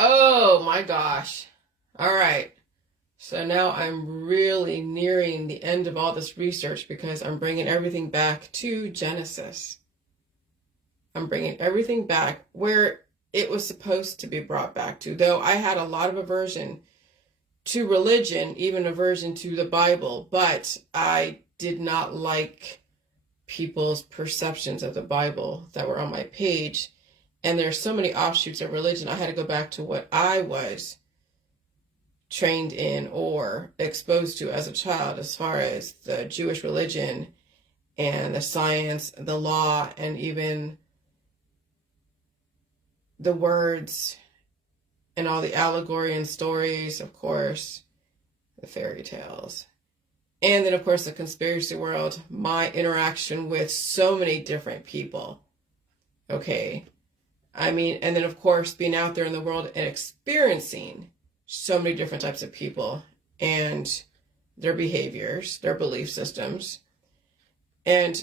Oh my gosh. All right. So now I'm really nearing the end of all this research because I'm bringing everything back to Genesis. I'm bringing everything back where it was supposed to be brought back to. Though I had a lot of aversion to religion, even aversion to the Bible, but I did not like people's perceptions of the Bible that were on my page. And there's so many offshoots of religion. I had to go back to what I was trained in or exposed to as a child, as far as the Jewish religion and the science, the law, and even the words and all the allegory and stories, of course, the fairy tales. And then, of course, the conspiracy world, my interaction with so many different people. Okay. I mean, and then, of course, being out there in the world and experiencing so many different types of people and their behaviors, their belief systems. And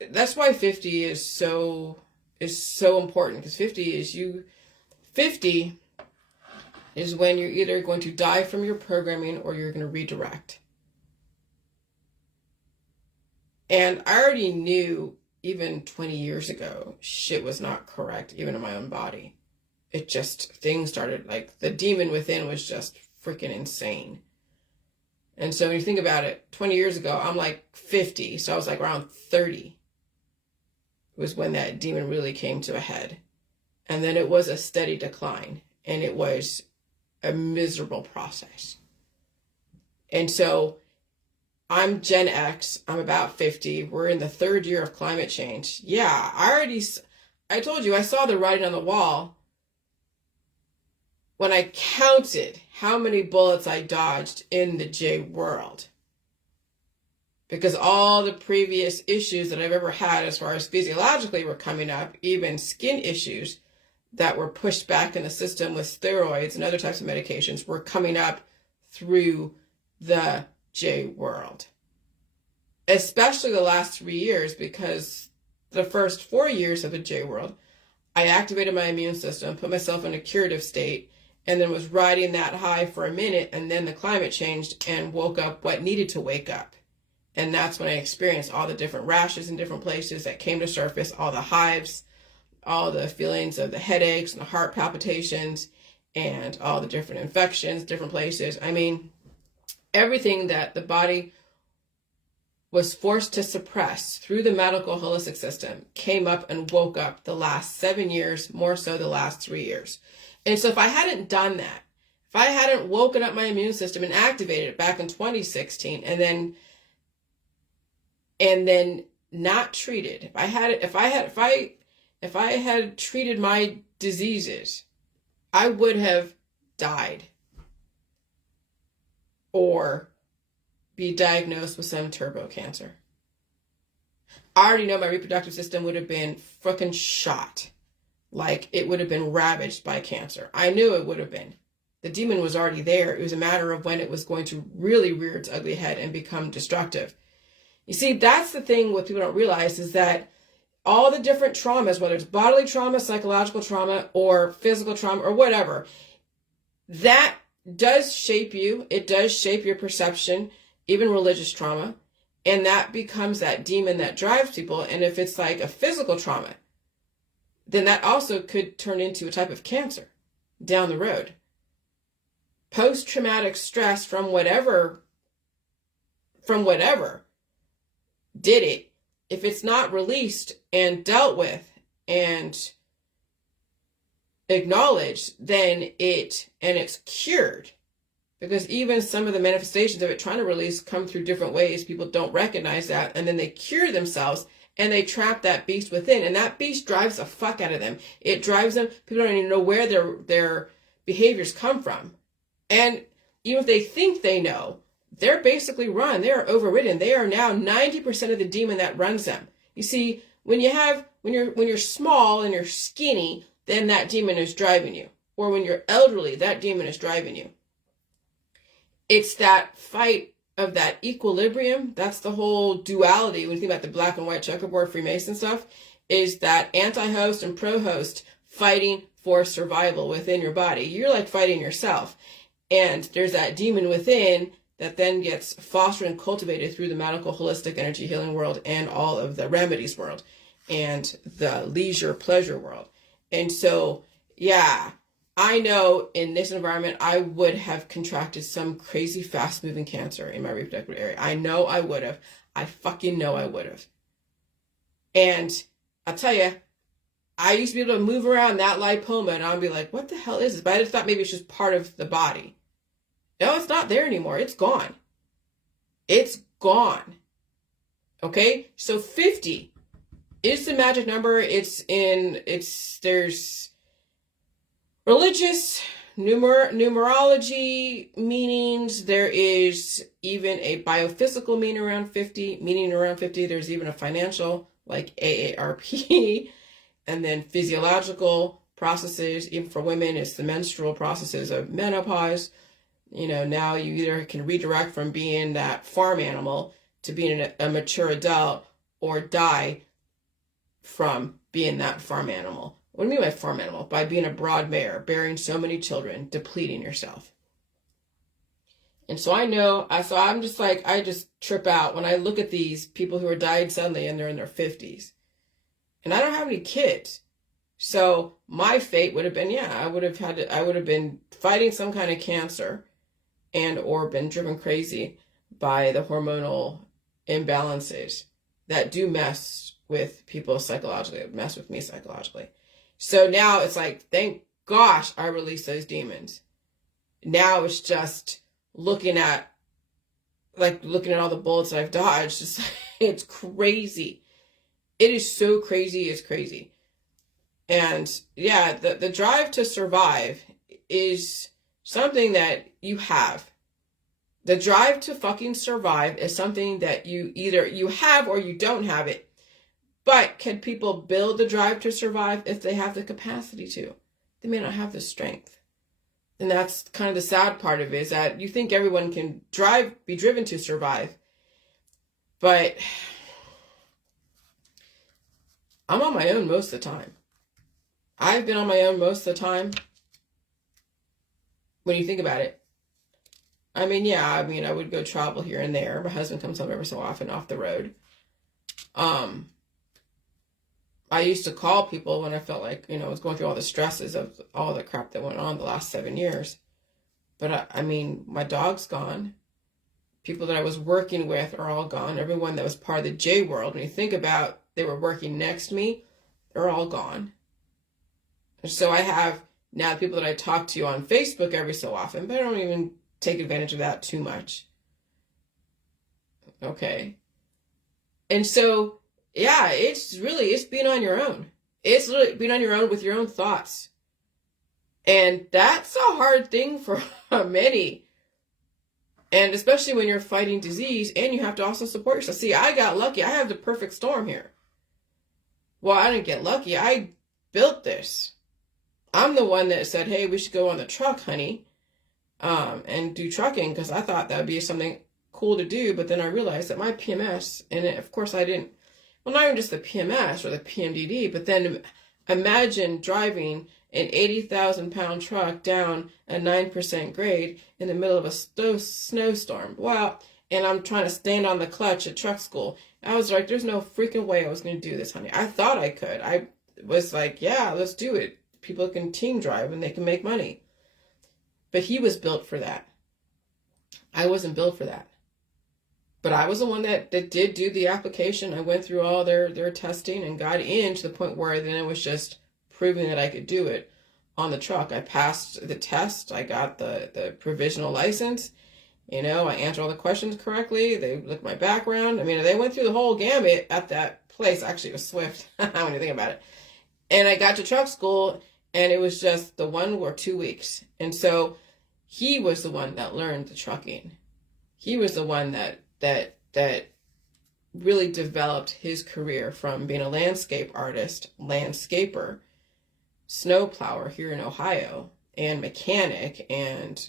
that's why 50 is so important, because 50 is when you're either going to die from your programming or you're going to redirect. And I already knew even 20 years ago, shit was not correct, even in my own body. It just, things started, like, the demon within was just freaking insane. And so when you think about it, 20 years ago, I'm like 50, so I was like around 30 was when that demon really came to a head. And then it was a steady decline, and it was a miserable process. And so I'm Gen X, I'm about 50, we're in the third year of climate change. Yeah, I told you, I saw the writing on the wall when I counted how many bullets I dodged in the J world. Because all the previous issues that I've ever had as far as physiologically were coming up, even skin issues that were pushed back in the system with steroids and other types of medications, were coming up through the J world. Especially the last 3 years, because the first 4 years of the J world, I activated my immune system, put myself in a curative state, and then was riding that high for a minute, and then the climate changed and woke up what needed to wake up. And that's when I experienced all the different rashes in different places that came to surface, all the hives, all the feelings of the headaches and the heart palpitations, and all the different infections, different places. I mean, everything that the body was forced to suppress through the medical holistic system came up and woke up the last 7 years, more so the last 3 years. And so if I hadn't done that, if I hadn't woken up my immune system and activated it back in 2016, and then not treated, if I had treated my diseases, I would have died or be diagnosed with some turbo cancer. I already know my reproductive system would have been fucking shot. Like, it would have been ravaged by cancer. I knew it would have been. The demon was already there. It was a matter of when it was going to really rear its ugly head and become destructive. You see, that's the thing what people don't realize, is that all the different traumas, whether it's bodily trauma, psychological trauma, or physical trauma, or whatever, that does shape you. It does shape your perception, even religious trauma. And that becomes that demon that drives people. And if it's like a physical trauma, then that also could turn into a type of cancer down the road. Post-traumatic stress from whatever did it, if it's not released and dealt with and acknowledged, then it's cured. Because even some of the manifestations of it trying to release come through different ways. People don't recognize that, and then they cure themselves and they trap that beast within, and that beast drives the fuck out of them. It drives them. People don't even know where their behaviors come from. And even if they think they know, they're basically run. They are overridden. They are now 90% of the demon that runs them. You see, when you're small and you're skinny, then that demon is driving you. Or when you're elderly, that demon is driving you. It's that fight of that equilibrium. That's the whole duality. When you think about the black and white checkerboard Freemason stuff, is that anti-host and pro-host fighting for survival within your body. You're like fighting yourself. And there's that demon within that then gets fostered and cultivated through the medical, holistic, energy healing world and all of the remedies world and the leisure, pleasure world. And so, yeah, I know in this environment, I would have contracted some crazy fast-moving cancer in my reproductive area. I know I would have. I fucking know I would have. And I'll tell you, I used to be able to move around that lipoma and I'd be like, what the hell is this? But I just thought maybe it's just part of the body. No, it's not there anymore. It's gone. It's gone. Okay? So 50 is the magic number. There's religious numerology meanings. There is even a biophysical meaning around 50. There's even a financial, like AARP. And then physiological processes, even for women, it's the menstrual processes of menopause. Now you either can redirect from being that farm animal to being a mature adult, or die from being that farm animal. What do you mean by farm animal? By being a brood mare, bearing so many children, depleting yourself. And so I'm just like, I just trip out when I look at these people who are dying suddenly and they're in their 50s. And I don't have any kids. So my fate would have been, I would have been fighting some kind of cancer and or been driven crazy by the hormonal imbalances that do mess with people psychologically, mess with me psychologically. So now it's like, thank gosh I released those demons. Now it's just looking at all the bullets I've dodged. It's crazy. It is so crazy, it's crazy. And yeah, the drive to survive is something that you have. The drive to fucking survive is something that you have or you don't have it. But can people build the drive to survive if they have the capacity to? They may not have the strength. And that's kind of the sad part of it, is that you think everyone can be driven to survive. But I'm on my own most of the time. I've been on my own most of the time. When you think about it. I would go travel here and there. My husband comes home every so often off the road. I used to call people when I felt like, I was going through all the stresses of all the crap that went on the last 7 years. But my dog's gone. People that I was working with are all gone. Everyone that was part of the J world, when you think about they were working next to me, they're all gone. And so I have now people that I talk to on Facebook every so often, but I don't even take advantage of that too much. Okay. And so, yeah, it's being on your own. It's literally being on your own with your own thoughts. And that's a hard thing for many. And especially when you're fighting disease and you have to also support yourself. See, I got lucky. I have the perfect storm here. Well, I didn't get lucky. I built this. I'm the one that said, hey, we should go on the truck, honey, and do trucking, because I thought that would be something cool to do. But then I realized that my PMS, and of course I didn't, well, not even just the PMS or the PMDD, but then imagine driving an 80,000 pound truck down a 9% grade in the middle of a snowstorm. Wow. And I'm trying to stand on the clutch at truck school. I was like, there's no freaking way I was going to do this, honey. I thought I could. I was like, yeah, let's do it. People can team drive and they can make money. But he was built for that. I wasn't built for that. But I was the one that did do the application. I went through all their testing and got in to the point where then it was just proving that I could do it on the truck. I passed the test. I got the provisional license. I answered all the questions correctly. They looked at my background. They went through the whole gamut at that place. Actually, it was Swift when you think about it. And I got to truck school, and it was just the 1 or 2 weeks. And so he was the one that learned the trucking. He was the one that really developed his career from being a landscape artist, landscaper, snowplower here in Ohio, and mechanic, and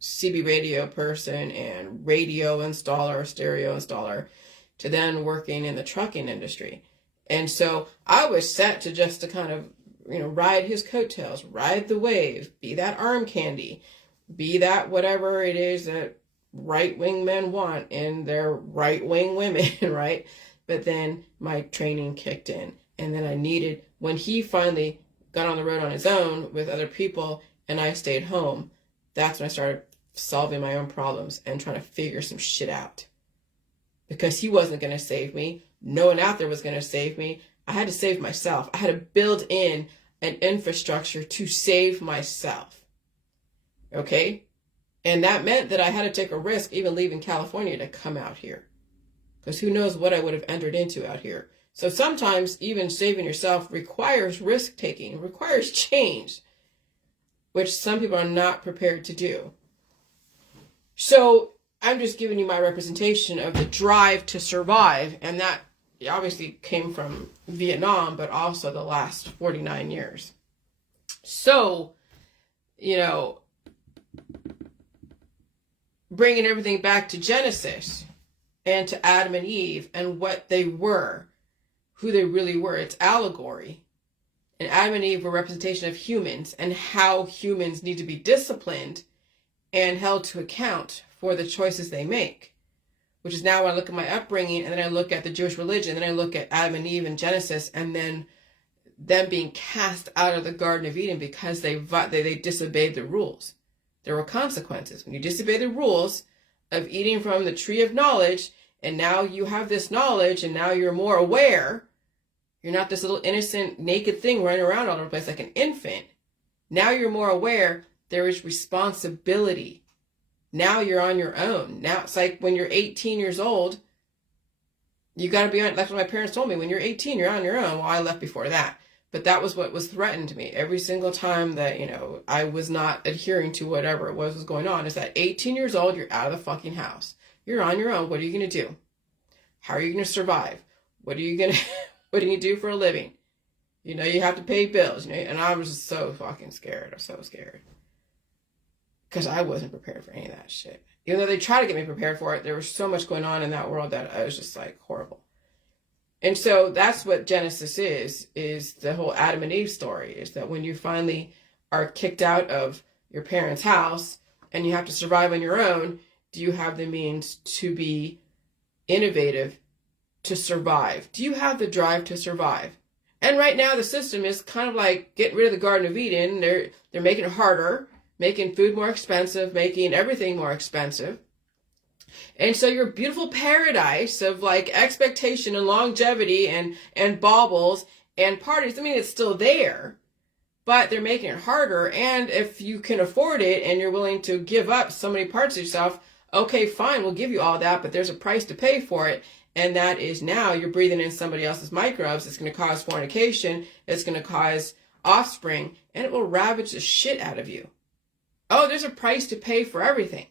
CB radio person, and radio installer, stereo installer, to then working in the trucking industry. And so I was set to kind of ride his coattails, ride the wave, be that arm candy, be that whatever it is that right-wing men want in their right-wing women, right? But then my training kicked in, and then when he finally got on the road on his own with other people and I stayed home, that's when I started solving my own problems and trying to figure some shit out. Because he wasn't going to save me. No one out there was going to save me. I had to save myself. I had to build in an infrastructure to save myself. Okay? And that meant that I had to take a risk even leaving California to come out here. Because who knows what I would have entered into out here. So sometimes even saving yourself requires risk taking, requires change, which some people are not prepared to do. So I'm just giving you my representation of the drive to survive, and that obviously came from Vietnam, but also the last 49 years. So, bringing everything back to Genesis and to Adam and Eve and what they were, who they really were. It's allegory. And Adam and Eve were a representation of humans and how humans need to be disciplined and held to account for the choices they make. Which is now when I look at my upbringing, and then I look at the Jewish religion, and then I look at Adam and Eve and Genesis, and then them being cast out of the Garden of Eden because they disobeyed the rules. There were consequences. When you disobey the rules of eating from the tree of knowledge, and now you have this knowledge, and now you're more aware, you're not this little innocent naked thing running around all over the place like an infant. Now you're more aware, there is responsibility. Now you're on your own. Now it's like when you're 18 years old, you got to be on, that's what my parents told me. When you're 18, you're on your own. Well, I left before that. But that was what was threatened to me every single time that, I was not adhering to whatever it was going on. Is that 18 years old, you're out of the fucking house. You're on your own. What are you going to do? How are you going to survive? What do you do for a living? You have to pay bills, and I was just so fucking scared. I was so scared. Because I wasn't prepared for any of that shit. Even though they tried to get me prepared for it, there was so much going on in that world that I was just like horrible. And so that's what Genesis is the whole Adam and Eve story, is that when you finally are kicked out of your parents' house and you have to survive on your own, do you have the means to be innovative, to survive? Do you have the drive to survive? And right now the system is kind of like getting rid of the Garden of Eden. They're making it harder, making food more expensive, making everything more expensive. And so your beautiful paradise of like expectation and longevity and baubles and parties, it's still there, but they're making it harder. And if you can afford it and you're willing to give up so many parts of yourself, okay, fine, we'll give you all that, but there's a price to pay for it. And that is now you're breathing in somebody else's microbes. It's going to cause fornication. It's going to cause offspring, and it will ravage the shit out of you. Oh, there's a price to pay for everything.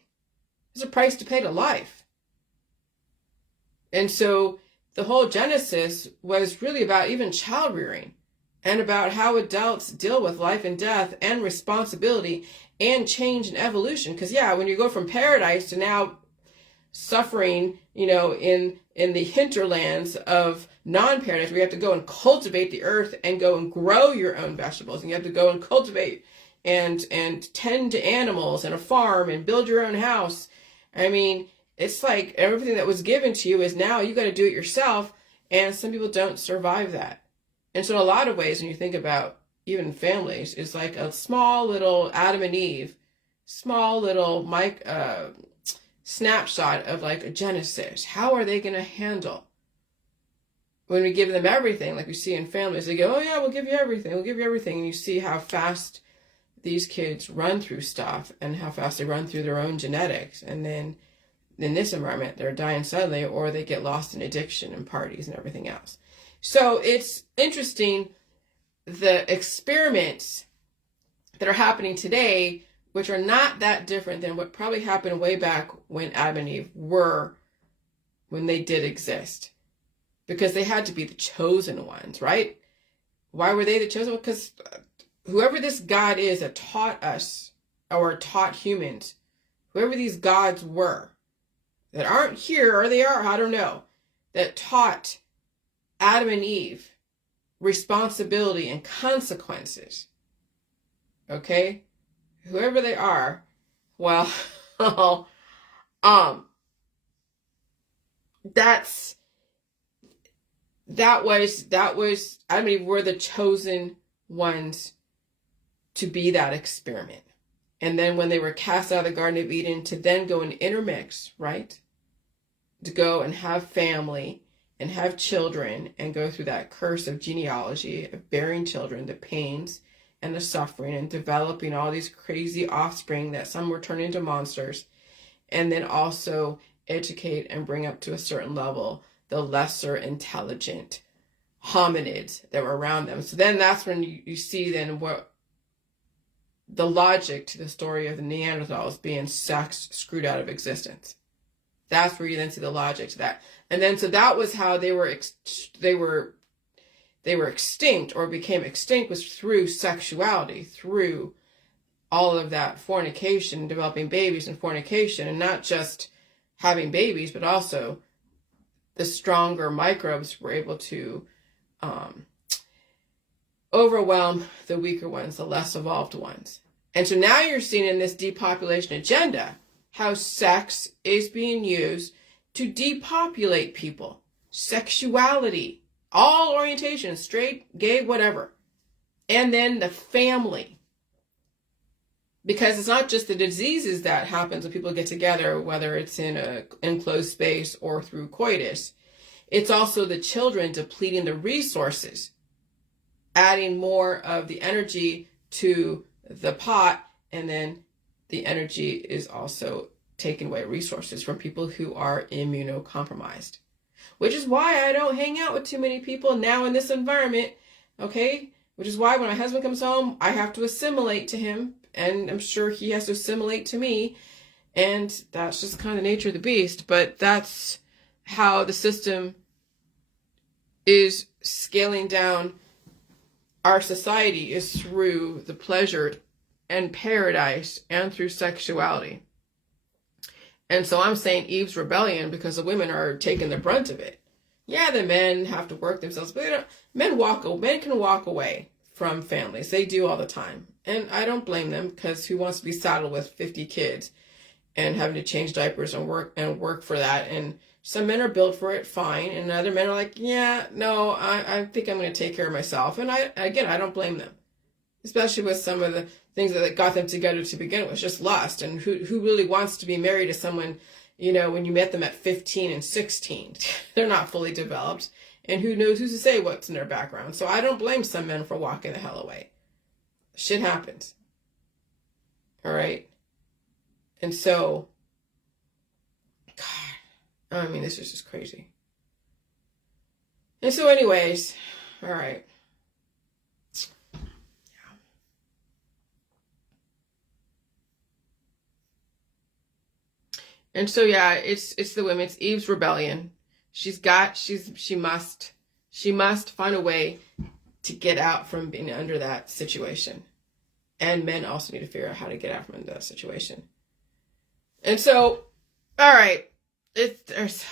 There's a price to pay to life. And so the whole Genesis was really about even child rearing and about how adults deal with life and death and responsibility and change and evolution. Because when you go from paradise to now suffering, in the hinterlands of non-paradise, where you have to go and cultivate the earth and go and grow your own vegetables, and you have to go and cultivate and tend to animals and a farm and build your own house. It's like everything that was given to you is now you got to do it yourself, and some people don't survive that. And so in a lot of ways, when you think about even families, it's like a small little Adam and Eve, small little snapshot of like a Genesis. How are they going to handle when we give them everything? Like we see in families, they go, oh yeah, we'll give you everything. We'll give you everything. And you see how fast these kids run through stuff and how fast they run through their own genetics. And then in this environment, they're dying suddenly, or they get lost in addiction and parties and everything else. So it's interesting, the experiments that are happening today, which are not that different than what probably happened way back when Adam and Eve were, when they did exist. Because they had to be the chosen ones, right? Why were they the chosen ones? Because whoever this God is that taught us, or taught humans, whoever these gods were, that aren't here, or they are, I don't know, that taught Adam and Eve responsibility and consequences. Okay? Whoever they are, well, that was, I mean, we're the chosen ones to be that experiment. And then when they were cast out of the Garden of Eden, to then go and intermix, right? To go and have family and have children and go through that curse of genealogy, of bearing children, the pains and the suffering, and developing all these crazy offspring that some were turned into monsters. And then also educate and bring up to a certain level the lesser intelligent hominids that were around them. So then that's when you see then what the logic to the story of the Neanderthals being sex screwed out of existence. That's where you then see the logic to that. And then so that was how they were extinct or became extinct, was through sexuality, through all of that fornication, developing babies and fornication, and not just having babies, but also the stronger microbes were able to overwhelm the weaker ones, the less evolved ones. And so now you're seeing in this depopulation agenda how sex is being used to depopulate people. Sexuality, all orientations, straight, gay, whatever. And then the family. Because it's not just the diseases that happens when people get together, whether it's in an enclosed space or through coitus. It's also the children depleting the resources, adding more of the energy to the pot, and then the energy is also taking away resources from people who are immunocompromised. Which is why I don't hang out with too many people now in this environment, okay? Which is why when my husband comes home, I have to assimilate to him, and I'm sure he has to assimilate to me, and that's just kind of the nature of the beast. But that's how the system is scaling down our society, is through the pleasure and paradise and through sexuality. And so I'm saying Eve's rebellion because the women are taking the brunt of it. Yeah, the men have to work themselves, but men can walk away from families. They do all the time. And I don't blame them, because who wants to be saddled with 50 kids and having to change diapers and work for that? And some men are built for it, fine. And other men are like, yeah, no, I think I'm going to take care of myself. And I don't blame them. Especially with some of the things that got them together to begin with, just lust. And who really wants to be married to someone, when you met them at 15 and 16? They're not fully developed. And who knows who's to say what's in their background. So I don't blame some men for walking the hell away. Shit happens. All right? And so, God, I mean, this is just crazy. And so anyways, all right. And so, yeah, it's the women. It's Eve's rebellion. She must find a way to get out from being under that situation. And men also need to figure out how to get out from under that situation. And so, all right, there's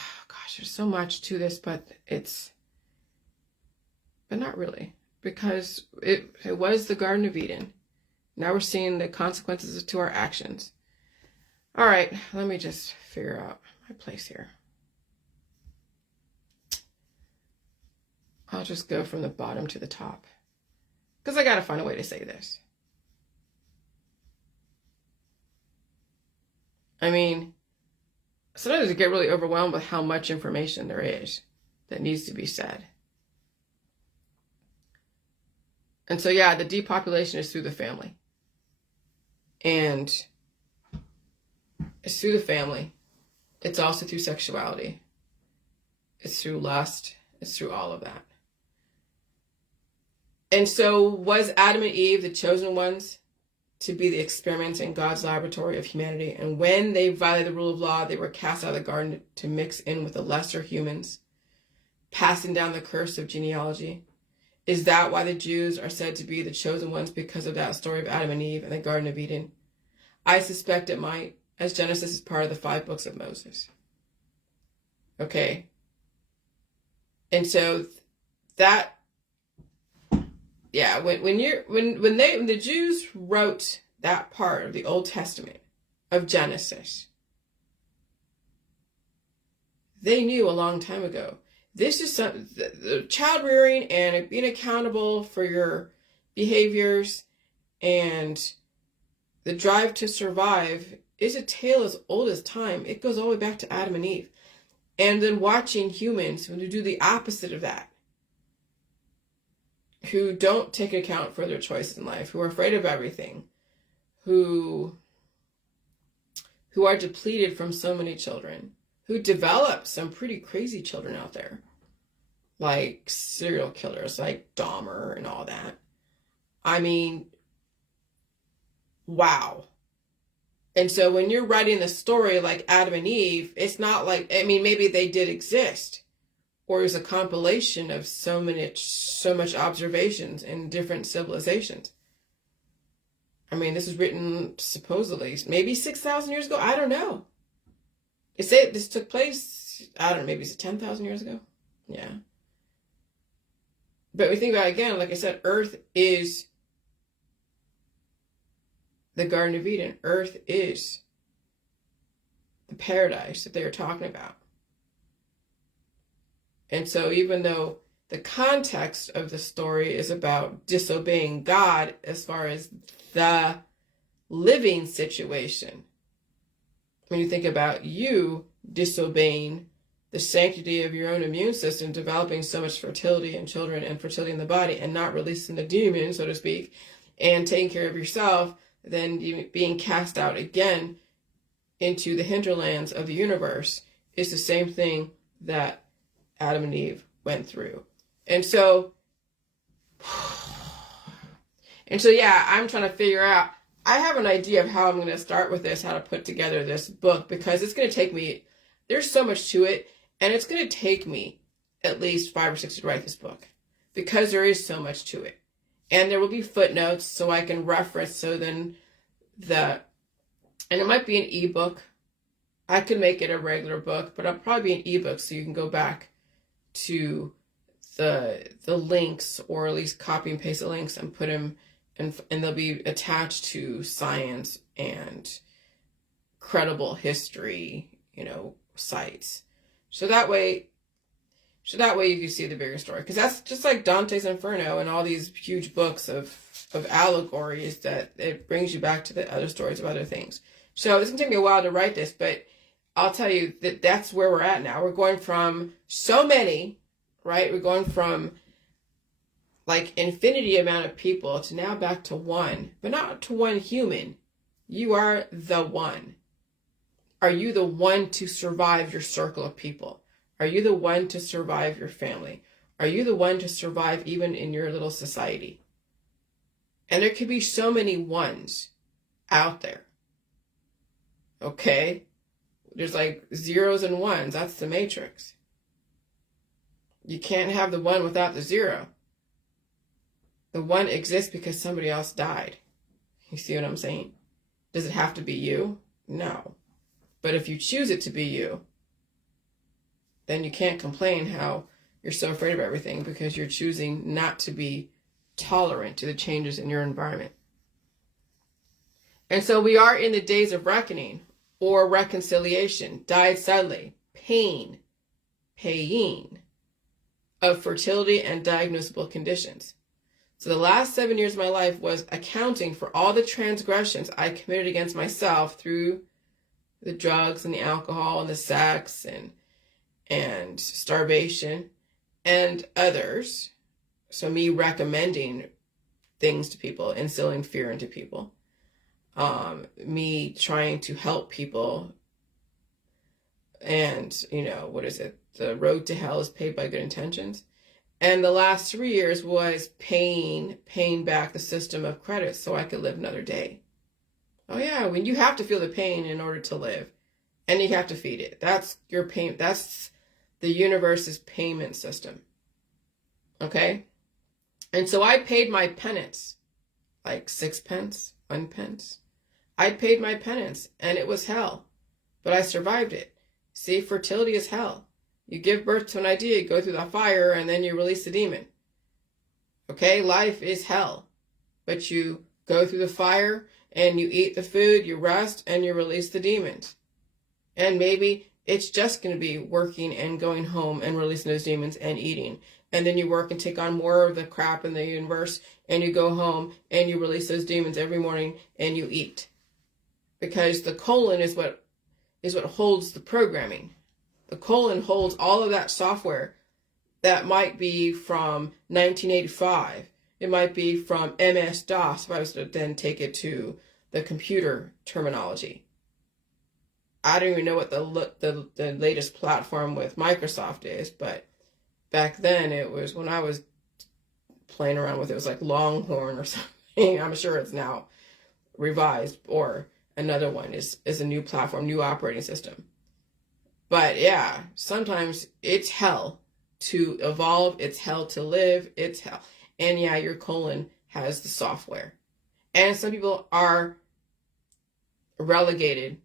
so much to this, but not really, because it was the Garden of Eden. Now we're seeing the consequences to our actions. All right, let me just figure out my place here. I'll just go from the bottom to the top, because I got to find a way to say this. I mean, sometimes I get really overwhelmed with how much information there is that needs to be said. And so, yeah, the depopulation is through the family. And it's through the family. It's also through sexuality. It's through lust. It's through all of that. And so was Adam and Eve the chosen ones to be the experiments in God's laboratory of humanity? And when they violated the rule of law, they were cast out of the garden to mix in with the lesser humans, passing down the curse of genealogy. Is that why the Jews are said to be the chosen ones, because of that story of Adam and Eve and the Garden of Eden? I suspect it might, as Genesis is part of the 5 books of Moses. Okay. And so that yeah, when the Jews wrote that part of the Old Testament of Genesis, they knew a long time ago. This is the child rearing and being accountable for your behaviors and the drive to survive is a tale as old as time. It goes all the way back to Adam and Eve. And then watching humans who do the opposite of that, who don't take account for their choices in life, who are afraid of everything, who are depleted from so many children, who develop some pretty crazy children out there, like serial killers, like Dahmer and all that. I mean, wow. And so when you're writing the story like Adam and Eve, it's not like, I mean, maybe they did exist, or it was a compilation of so much observations in different civilizations. I mean, this was written supposedly maybe 6,000 years ago. I don't know. They say this took place, I don't know, maybe it's 10,000 years ago. Yeah. But we think about it again, like I said, Earth is the Garden of Eden. Earth is the paradise that they are talking about. And so even though the context of the story is about disobeying God as far as the living situation, when you think about you disobeying the sanctity of your own immune system, developing so much fertility in children and fertility in the body and not releasing the demon, so to speak, and taking care of yourself, then being cast out again into the hinterlands of the universe is the same thing that Adam and Eve went through. And so yeah, I'm trying to figure out, I have an idea of how I'm going to start with this, how to put together this book, because it's going to take me, there's so much to it, and it's going to take me at least 5 or 6 to write this book, because there is so much to it. And there will be footnotes so I can reference, so then and it might be an ebook. I could make it a regular book, but it'll probably be an ebook so you can go back to the links, or at least copy and paste the links and put them, and they'll be attached to science and credible history, sites. So that way you can see the bigger story. Because that's just like Dante's Inferno and all these huge books of allegories, that it brings you back to the other stories of other things. So it's going to take me a while to write this, but I'll tell you that that's where we're at now. We're going from so many, right? We're going from like infinity amount of people to now back to one, but not to one human. You are the one. Are you the one to survive your circle of people? Are you the one to survive your family? Are you the one to survive even in your little society? And there could be so many ones out there. Okay? There's like zeros and ones. That's the matrix. You can't have the one without the zero. The one exists because somebody else died. You see what I'm saying? Does it have to be you? No. But if you choose it to be you, then you can't complain how you're so afraid of everything, because you're choosing not to be tolerant to the changes in your environment. And so we are in the days of reckoning, or reconciliation, died suddenly, paying of fertility and diagnosable conditions. So the last 7 years of my life was accounting for all the transgressions I committed against myself through the drugs and the alcohol and the sex and starvation and others. So me recommending things to people, instilling fear into people, me trying to help people. And, what is it? The road to hell is paved by good intentions. And the last 3 years was paying back the system of credit so I could live another day. Oh yeah, when you have to feel the pain in order to live, and you have to feed it. That's your pain. That's the universe's payment system. Okay? And so I paid my penance, like 6 pence, 1 pence. I paid my penance, and it was hell, but I survived it. See, fertility is hell. You give birth to an idea, you go through the fire, and then you release the demon. Okay, life is hell. But you go through the fire and you eat the food, you rest, and you release the demons. And maybe it's just going to be working and going home and releasing those demons and eating. And then you work and take on more of the crap in the universe, and you go home and you release those demons every morning and you eat. Because the colon is what holds the programming. The colon holds all of that software that might be from 1985. It might be from MS-DOS, if I was to then take it to the computer terminology. I don't even know what the latest platform with Microsoft is, but back then it was, when I was playing around with it, was like Longhorn or something. I'm sure it's now revised, or another one is a new platform, new operating system. But yeah, sometimes it's hell to evolve, it's hell to live, it's hell. And yeah, your colon has the software. And some people are relegated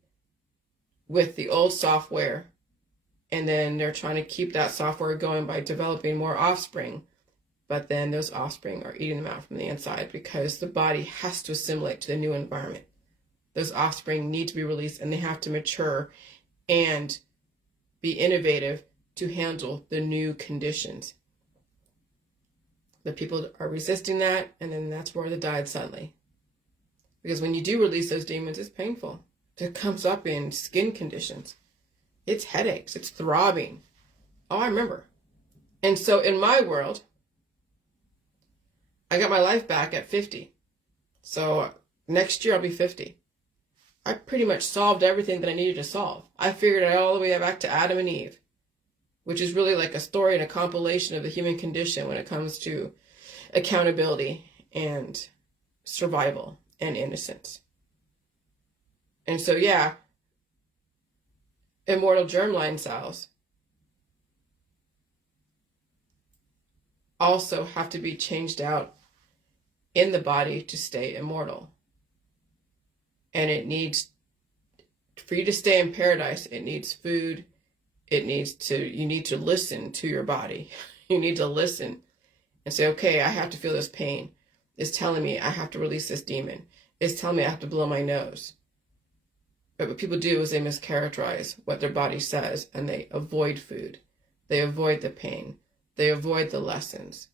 with the old software, and then they're trying to keep that software going by developing more offspring. But then those offspring are eating them out from the inside because the body has to assimilate to the new environment. Those offspring need to be released, and they have to mature and be innovative to handle the new conditions. The people are resisting that, and then that's where they died suddenly. Because when you do release those demons, it's painful. It comes up in skin conditions. It's headaches. It's throbbing. Oh, I remember. And so in my world, I got my life back at 50. So next year I'll be 50. I pretty much solved everything that I needed to solve. I figured it all the way back to Adam and Eve, which is really like a story and a compilation of the human condition when it comes to accountability and survival and innocence. And so, yeah, immortal germline cells also have to be changed out in the body to stay immortal. And it needs, for you to stay in paradise, it needs food. You need to listen to your body. You need to listen and say, okay, I have to feel this pain. It's telling me I have to release this demon. It's telling me I have to blow my nose. But what people do is they mischaracterize what their body says, and they avoid food. They avoid the pain. They avoid the lessons.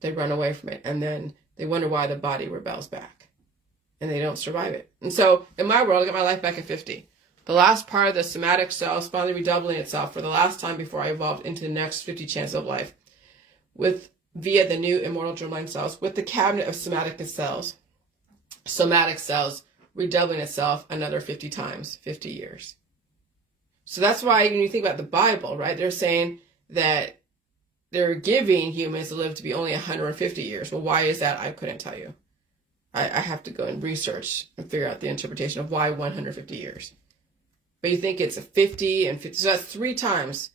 They run away from it, and then they wonder why the body rebels back, and they don't survive it. And so in my world, I got my life back at 50. The last part of the somatic cell is finally redoubling itself for the last time before I evolved into the next 50 chances of life, via the new immortal germline cells, with the cabinet of somatic cells redoubling itself another 50 times, 50 years. So that's why when you think about the Bible, right, they're saying that they're giving humans to live to be only 150 years. Well, why is that? I couldn't tell you. I have to go and research and figure out the interpretation of why 150 years. But you think it's a 50 and 50. So that's 3 times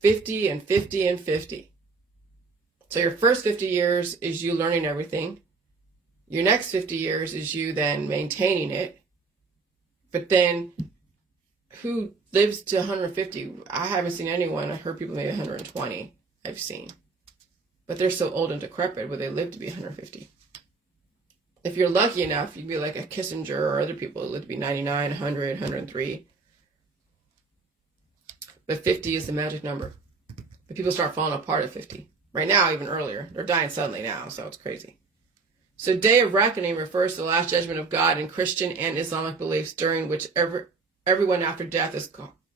50 and 50 and 50. So your first 50 years is you learning everything. Your next 50 years is you then maintaining it. But then who lives to 150? I haven't seen anyone. I heard people maybe 120 I've seen. But they're so old and decrepit, would they live to be 150? If you're lucky enough, you'd be like a Kissinger or other people who live to be 99, 100, 103. But 50 is the magic number. But people start falling apart at 50. Right now, even earlier. They're dying suddenly now, so it's crazy. So Day of Reckoning refers to the last judgment of God in Christian and Islamic beliefs, during which everyone after death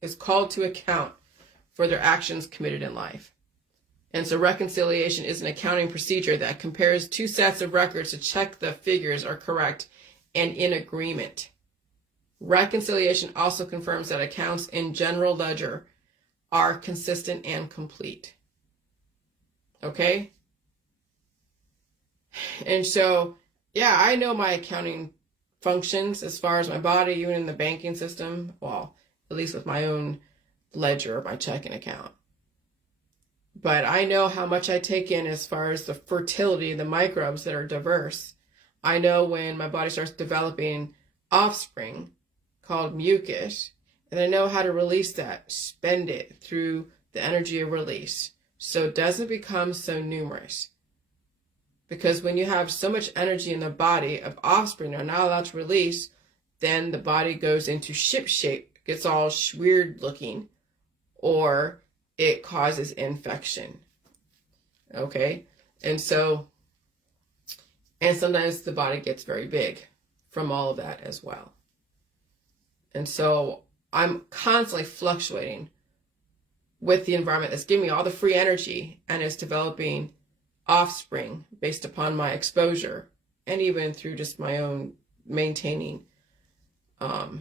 is called to account for their actions committed in life. And so reconciliation is an accounting procedure that compares 2 sets of records to check the figures are correct and in agreement. Reconciliation also confirms that accounts in general ledger are consistent and complete. Okay? And so, yeah, I know my accounting functions as far as my body, even in the banking system. Well, at least with my own ledger, my checking account. But I know how much I take in as far as the fertility, the microbes that are diverse. I know when my body starts developing offspring called mucus, and I know how to release that, spend it through the energy of release, so it doesn't become so numerous. Because when you have so much energy in the body of offspring are not allowed to release, then the body goes into ship shape, gets all weird looking, or it causes infection. Okay? And sometimes the body gets very big from all of that as well. And so I'm constantly fluctuating with the environment that's giving me all the free energy and is developing offspring based upon my exposure and even through just my own maintaining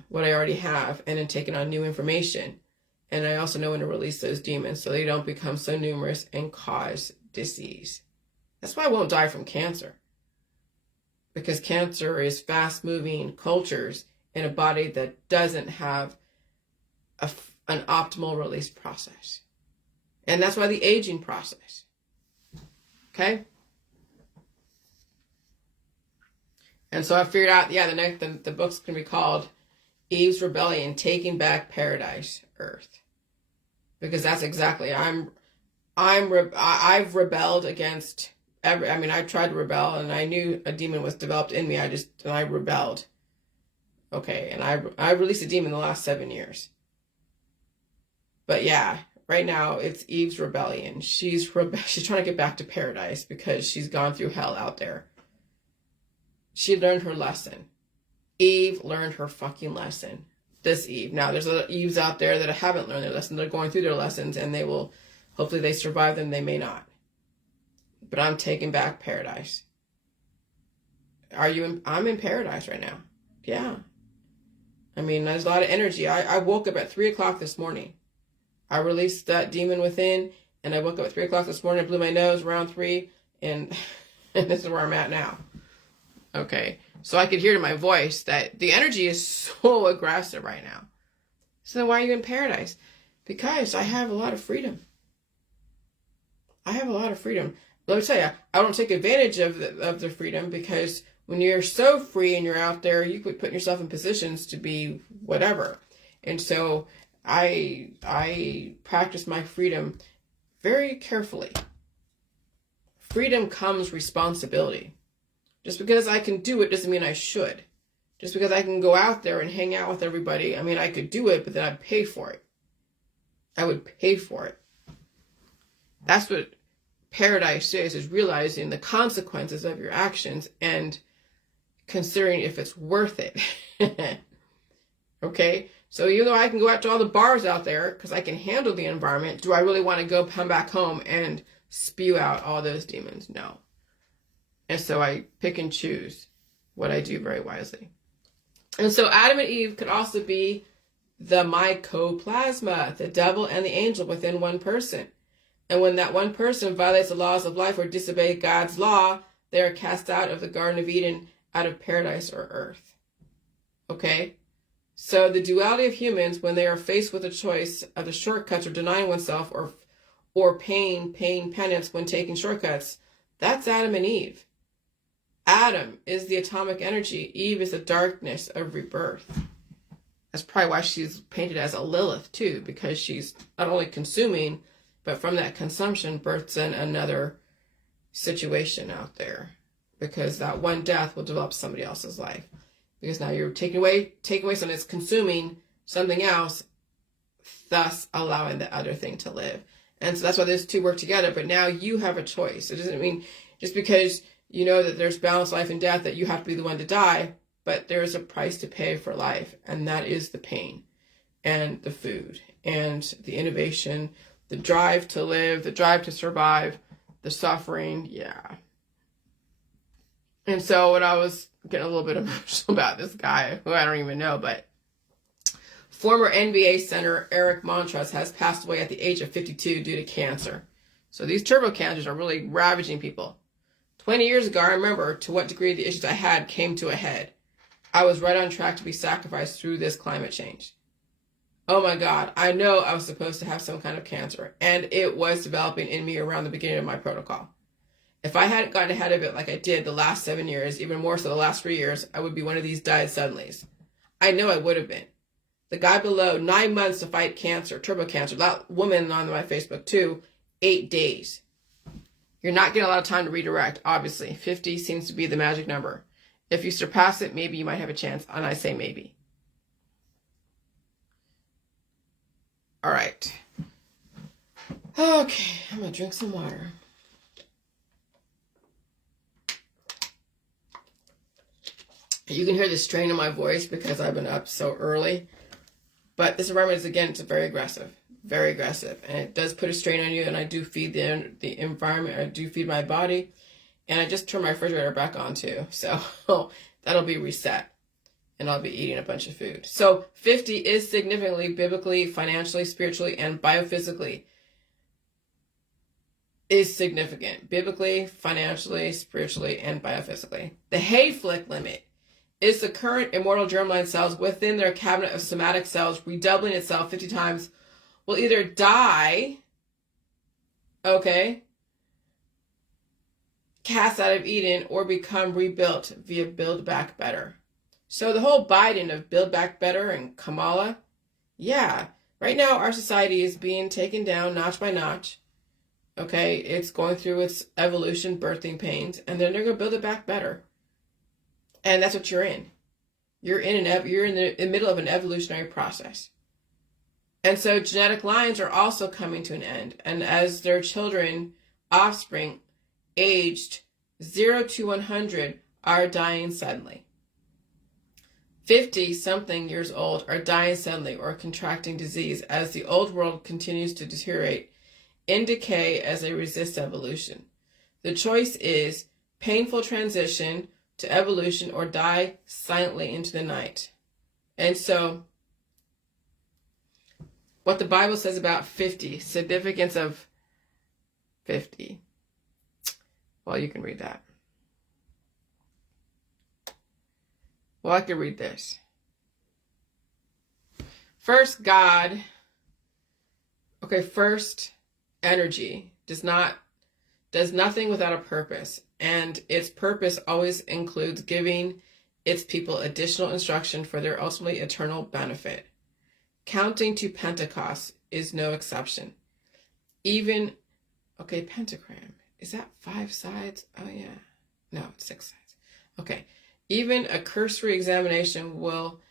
what I already have and then taking on new information. And I also know when to release those demons so they don't become so numerous and cause disease. That's why I won't die from cancer. Because cancer is fast-moving cultures in a body that doesn't have an optimal release process. And that's why the aging process. Okay? And so I figured out, the book's going to be called Eve's Rebellion, Taking Back Paradise, Earth. Because that's exactly, I've rebelled against I tried to rebel and I knew a demon was developed in me. I rebelled. Okay. And I released a demon in the last 7 years. But yeah, right now it's Eve's rebellion. She's trying to get back to paradise because she's gone through hell out there. She learned her lesson. Eve learned her fucking lesson. This Eve. Now there's other Eves out there that haven't learned their lesson. They're going through their lessons and hopefully they survive them. They may not. But I'm taking back paradise. I'm in paradise right now. Yeah. I mean, there's a lot of energy. I woke up at 3 o'clock this morning. I released that demon within, and I woke up at 3 o'clock this morning. I blew my nose around 3, and this is where I'm at now. Okay. So I could hear to my voice that the energy is so aggressive right now. So then why are you in paradise? Because I have a lot of freedom. I have a lot of freedom. Let me tell you, I don't take advantage of the freedom because when you're so free and you're out there, you could put yourself in positions to be whatever. And so I practice my freedom very carefully. Freedom comes responsibility. Just because I can do it doesn't mean I should. Just because I can go out there and hang out with everybody, I mean, I could do it, but then I'd pay for it. I would pay for it. That's what paradise is realizing the consequences of your actions and considering if it's worth it. Okay? So even though I can go out to all the bars out there because I can handle the environment, do I really want to come back home and spew out all those demons? No. And so I pick and choose what I do very wisely. And so Adam and Eve could also be the mycoplasma, the devil and the angel within one person. And when that one person violates the laws of life or disobeys God's law, they are cast out of the Garden of Eden, out of paradise or earth. Okay? So the duality of humans, when they are faced with a choice of the shortcuts or denying oneself or pain penance when taking shortcuts, that's Adam and Eve. Adam is the atomic energy. Eve is the darkness of rebirth. That's probably why she's painted as a Lilith too, because she's not only consuming, but from that consumption births in another situation out there. Because that one death will develop somebody else's life. Because now you're taking away something that's consuming something else, thus allowing the other thing to live. And so that's why those two work together. But now you have a choice. It doesn't mean just because you know that there's balanced life and death that you have to be the one to die, but there is a price to pay for life. And that is the pain and the food and the innovation, the drive to live, the drive to survive, the suffering. Yeah. And so when I was getting a little bit emotional about this guy, who I don't even know, but former NBA center Eric Montross has passed away at the age of 52 due to cancer. So these turbo cancers are really ravaging people. 20 years ago, I remember to what degree the issues I had came to a head. I was right on track to be sacrificed through this climate change. Oh my God, I know I was supposed to have some kind of cancer, and it was developing in me around the beginning of my protocol. If I hadn't gotten ahead of it like I did the last 7 years, even more so the last 3 years, I would be one of these died suddenlies. I know I would have been. The guy below, 9 months to fight cancer, turbo cancer, that woman on my Facebook too, 8 days. You're not getting a lot of time to redirect, obviously. 50 seems to be the magic number. If you surpass it, maybe you might have a chance, and I say maybe. All right. Okay, I'm going to drink some water. You can hear the strain in my voice because I've been up so early. But this environment is, again, it's very aggressive. Very aggressive. And it does put a strain on you. And I do feed the environment. I do feed my body. And I just turned my refrigerator back on too. So that'll be reset. And I'll be eating a bunch of food. So 50 is significantly, biblically, financially, spiritually, and biophysically is significant. Biblically, financially, spiritually, and biophysically. The Hayflick limit is the current immortal germline cells within their cabinet of somatic cells redoubling itself 50 times will either die, okay, cast out of Eden, or become rebuilt via Build Back Better. So the whole Biden of Build Back Better and Kamala, yeah, right now our society is being taken down notch by notch. Okay, it's going through its evolution, birthing pains, and then they're going to build it back better. And that's what you're in. You're in the middle of an evolutionary process. And so genetic lines are also coming to an end. And as their children, offspring, aged 0 to 100 are dying suddenly. 50-something years old are dying suddenly or contracting disease as the old world continues to deteriorate in decay as they resist evolution. The choice is painful transition to evolution or die silently into the night. And so what the Bible says about 50, significance of 50. Well, you can read that. Well, I can read this. First, God, first, energy does nothing without a purpose. And its purpose always includes giving its people additional instruction for their ultimately eternal benefit. Counting to Pentecost is no exception. Pentagram. Is that 5 sides? Oh, yeah. No, it's 6 sides. Okay. Even a cursory examination will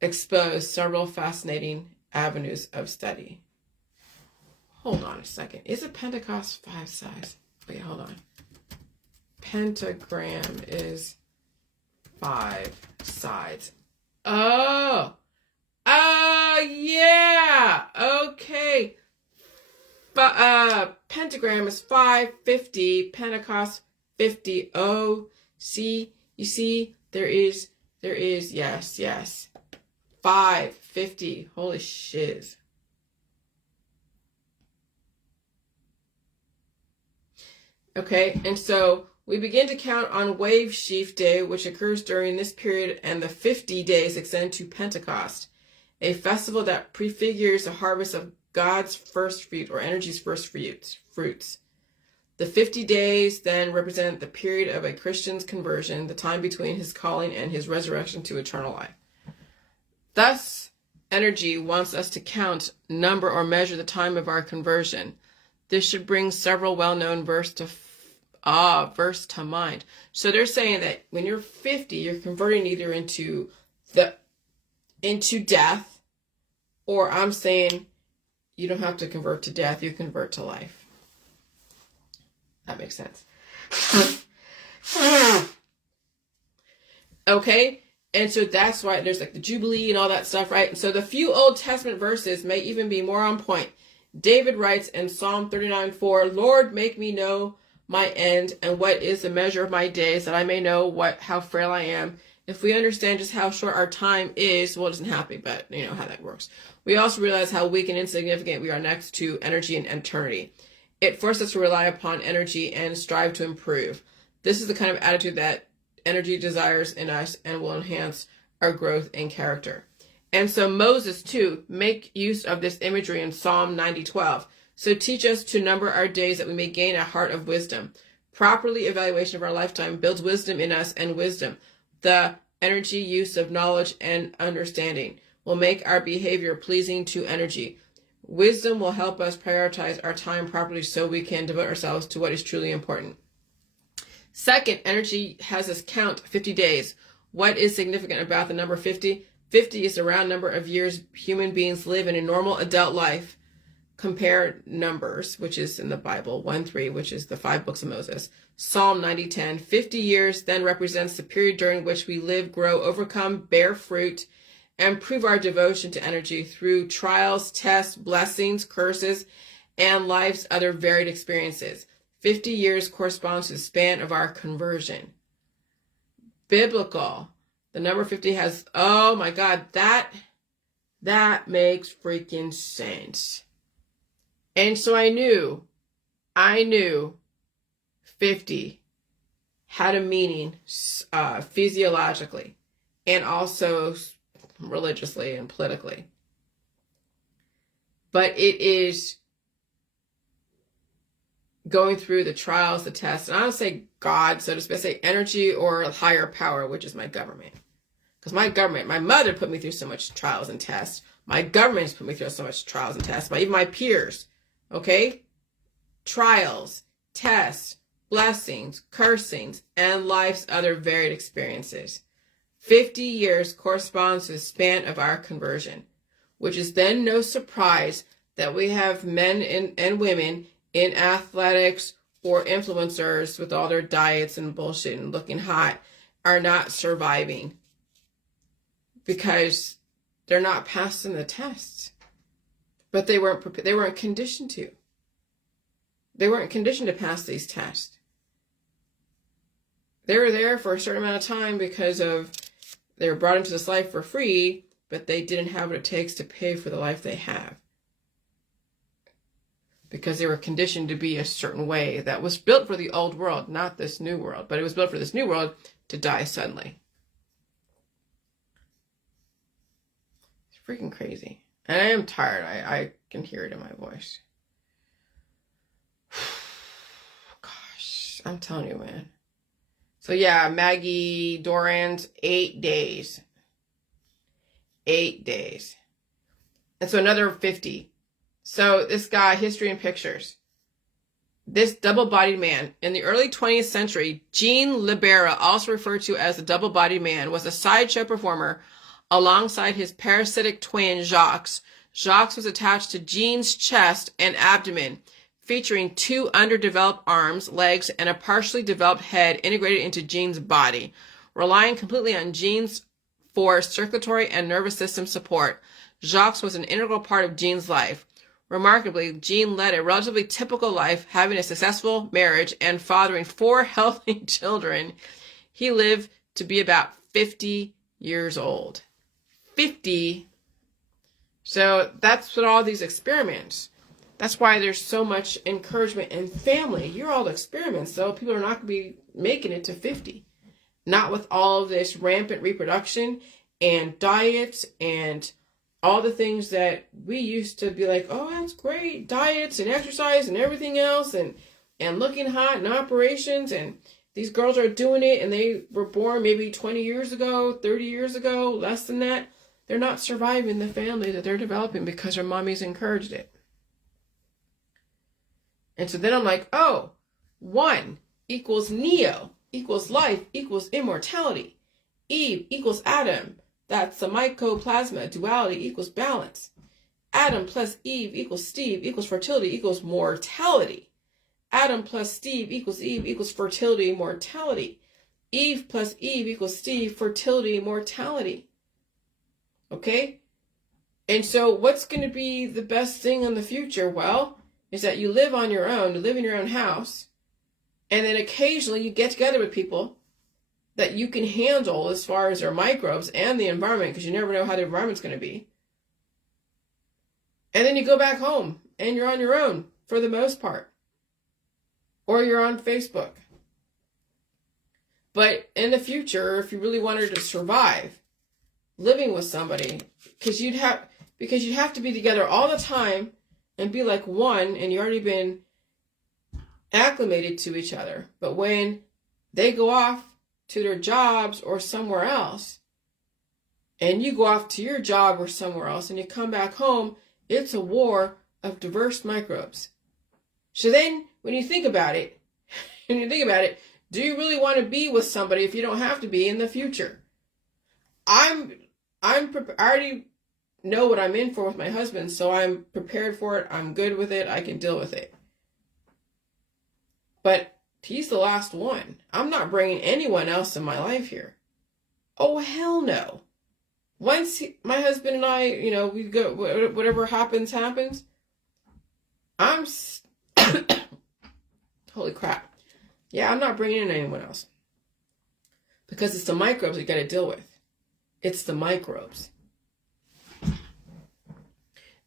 expose several fascinating avenues of study. Hold on a second. Is a Pentecost 5 sides? Wait, hold on. Pentagram is 5 sides. Oh, yeah. Okay. But pentagram is 550. Pentecost 50. Oh, see, you see, there is. Yes. 550. Holy shiz. Okay, and so we begin to count on Wave Sheaf Day, which occurs during this period, and the 50 days extend to Pentecost, a festival that prefigures the harvest of God's first fruit, or energy's first fruits. The 50 days then represent the period of a Christian's conversion, the time between his calling and his resurrection to eternal life. Thus, energy wants us to count, number, or measure the time of our conversion. This should bring several well-known verse to mind. So they're saying that when you're 50, you're converting either into death, or I'm saying you don't have to convert to death, you convert to life. That makes sense. Okay, and so that's why there's like the Jubilee and all that stuff, right? And so the few Old Testament verses may even be more on point. David writes in Psalm 39:4, Lord, make me know my end and what is the measure of my days, that I may know how frail I am. If we understand just how short our time is, well, it doesn't happen, but you know how that works. We also realize how weak and insignificant we are next to energy and eternity. It forces us to rely upon energy and strive to improve. This is the kind of attitude that energy desires in us and will enhance our growth in character. And so Moses, too, make use of this imagery in Psalm 90:12. So teach us to number our days that we may gain a heart of wisdom. Properly evaluation of our lifetime builds wisdom in us, and wisdom, the energy use of knowledge and understanding, will make our behavior pleasing to energy. Wisdom will help us prioritize our time properly so we can devote ourselves to what is truly important. Second, energy has us count 50 days. What is significant about the number 50? 50 is the round number of years human beings live in a normal adult life. Compare Numbers, which is in the Bible, 1:3, which is the 5 books of Moses. Psalm 90:10. 50 years then represents the period during which we live, grow, overcome, bear fruit, and prove our devotion to energy through trials, tests, blessings, curses, and life's other varied experiences. 50 years corresponds to the span of our conversion. Biblical. The number 50 has, oh my God, that makes freaking sense. And so I knew 50 had a meaning physiologically and also religiously and politically. But it is going through the trials, the tests, and I don't say God, so to speak, I say energy or a higher power, which is my government. Because my mother put me through so much trials and tests. My government has put me through so much trials and tests. Even my peers, okay? Trials, tests, blessings, cursings, and life's other varied experiences. 50 years corresponds to the span of our conversion, which is then no surprise that we have men and women in athletics or influencers with all their diets and bullshit and looking hot are not surviving because they're not passing the tests. But they weren't conditioned to. They weren't conditioned to pass these tests. They were there for a certain amount of time because they were brought into this life for free, but they didn't have what it takes to pay for the life they have. Because they were conditioned to be a certain way that was built for the old world, not this new world. But it was built for this new world to die suddenly. It's freaking crazy. And I am tired. I can hear it in my voice. Gosh, I'm telling you, man. So yeah, Maggie Doran's 8 days. 8 days. And so another 50. So this guy, History and Pictures. This double-bodied man. In the early 20th century, Jean Libera, also referred to as the double-bodied man, was a sideshow performer alongside his parasitic twin, Jacques. Jacques was attached to Jean's chest and abdomen, featuring 2 underdeveloped arms, legs, and a partially developed head integrated into Jean's body, relying completely on Jean's for circulatory and nervous system support. Jacques was an integral part of Jean's life. Remarkably, Jean led a relatively typical life, having a successful marriage and fathering 4 healthy children. He lived to be about 50 years old. 50. So that's what all these experiments. That's why there's so much encouragement in family. You're all experiments, so people are not going to be making it to 50. Not with all of this rampant reproduction and diets and all the things that we used to be like, oh, that's great, diets and exercise and everything else and looking hot and operations, and these girls are doing it and they were born maybe 20 years ago, 30 years ago, less than that. They're not surviving the family that they're developing because their mommies encouraged it. And so then I'm like, oh, 1 equals Neo equals life equals immortality. Eve equals Adam. That's the mycoplasma. Duality equals balance. Adam plus Eve equals Steve equals fertility equals mortality. Adam plus Steve equals fertility, mortality. Eve plus Eve equals Steve, fertility, mortality. Okay? And so what's going to be the best thing in the future? Well, is that you live on your own, you live in your own house, and then occasionally you get together with people that you can handle as far as their microbes and the environment, because you never know how the environment's going to be. And then you go back home and you're on your own for the most part. Or you're on Facebook. But in the future, if you really wanted to survive living with somebody, because you'd have to be together all the time and be like one, and you already been acclimated to each other. But when they go off to their jobs or somewhere else, and you go off to your job or somewhere else, and you come back home, It's a war of diverse microbes. So then, when you think about it, do you really want to be with somebody if you don't have to be in the future? I already know what I'm in for with my husband, so I'm prepared for it. I'm good with it. I can deal with it. But he's the last one. I'm not bringing anyone else in my life here. Oh, hell no. Once my husband and I, we go, whatever happens. Holy crap. Yeah, I'm not bringing in anyone else. Because it's the microbes you got to deal with. It's the microbes.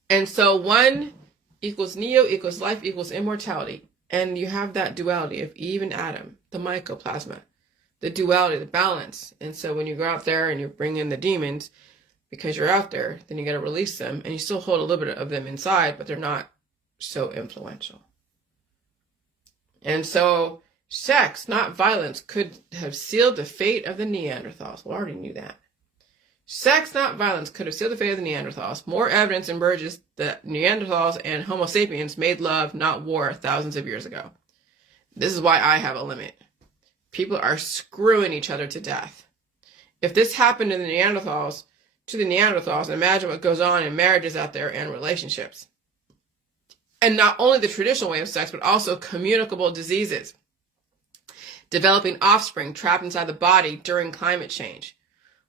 And so 1 equals neo equals life equals immortality. And you have that duality of Eve and Adam, the mycoplasma, the duality, the balance. And so when you go out there and you bring in the demons, because you're out there, then you got to release them. And you still hold a little bit of them inside, but they're not so influential. And so sex, not violence, could have sealed the fate of the Neanderthals. We already knew that. Sex, not violence, could have sealed the fate of the Neanderthals. More evidence emerges that Neanderthals and Homo sapiens made love, not war, thousands of years ago. This is why I have a limit. People are screwing each other to death. If this happened to the Neanderthals, imagine what goes on in marriages out there and relationships. And not only the traditional way of sex, but also communicable diseases. Developing offspring trapped inside the body during climate change.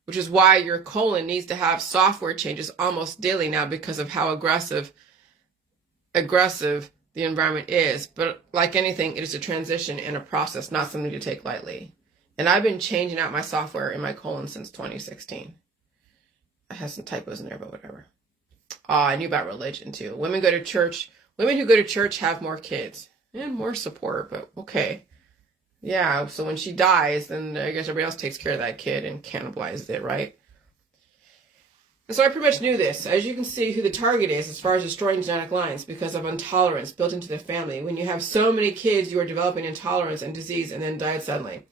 Which is why your colon needs to have software changes almost daily now because of how aggressive the environment is. But like anything, it is a transition and a process, not something to take lightly. And I've been changing out my software in my colon since 2016. I have some typos in there, but whatever. I knew about religion too. Women go to church. Women who go to church have more kids and more support, but okay. Yeah, so when she dies, then I guess everybody else takes care of that kid and cannibalizes it, right? And so I pretty much knew this. As you can see who the target is as far as destroying genetic lines because of intolerance built into the family. When you have so many kids, you are developing intolerance and disease and then died suddenly.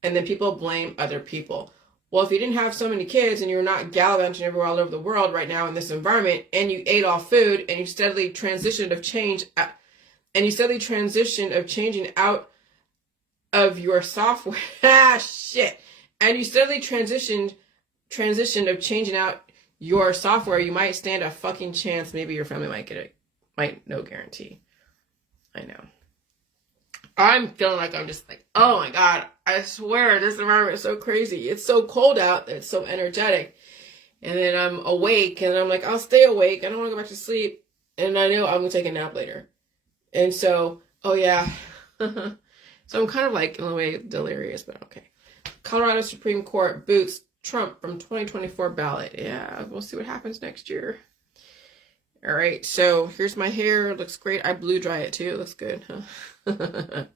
And then people blame other people. Well, if you didn't have so many kids and you're not gallivanting everywhere all over the world right now in this environment and you ate all food and you steadily transitioned of changing out of your software. And you steadily transitioned of changing out your software, you might stand a fucking chance. Maybe your family might get it. No guarantee. I know. I'm feeling like I'm just like, oh my God, I swear this environment is so crazy. It's so cold out that it's so energetic. And then I'm awake and I'm like, I'll stay awake. I don't want to go back to sleep. And I know I'm going to take a nap later. And so, oh yeah. So I'm kind of like, in a way, delirious, but okay. Colorado Supreme Court boots Trump from 2024 ballot. Yeah, we'll see what happens next year. All right, so here's my hair. It looks great. I blew dry it too. It looks good, huh?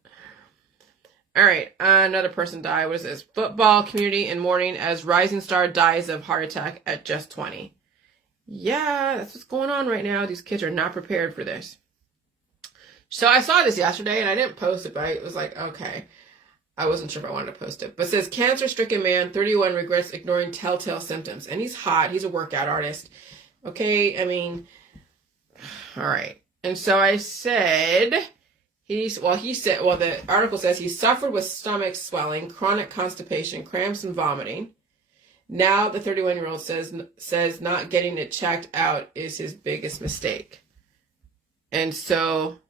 All right, another person died. What is this? Football community in mourning as rising star dies of heart attack at just 20. Yeah, that's what's going on right now. These kids are not prepared for this. So I saw this yesterday and I didn't post it, but it was like, okay. I wasn't sure if I wanted to post it. But it says, cancer-stricken man, 31, regrets ignoring telltale symptoms. And he's hot. He's a workout artist. Okay, I mean, all right. And so I said, the article says he suffered with stomach swelling, chronic constipation, cramps, and vomiting. Now the 31-year-old says not getting it checked out is his biggest mistake. And so...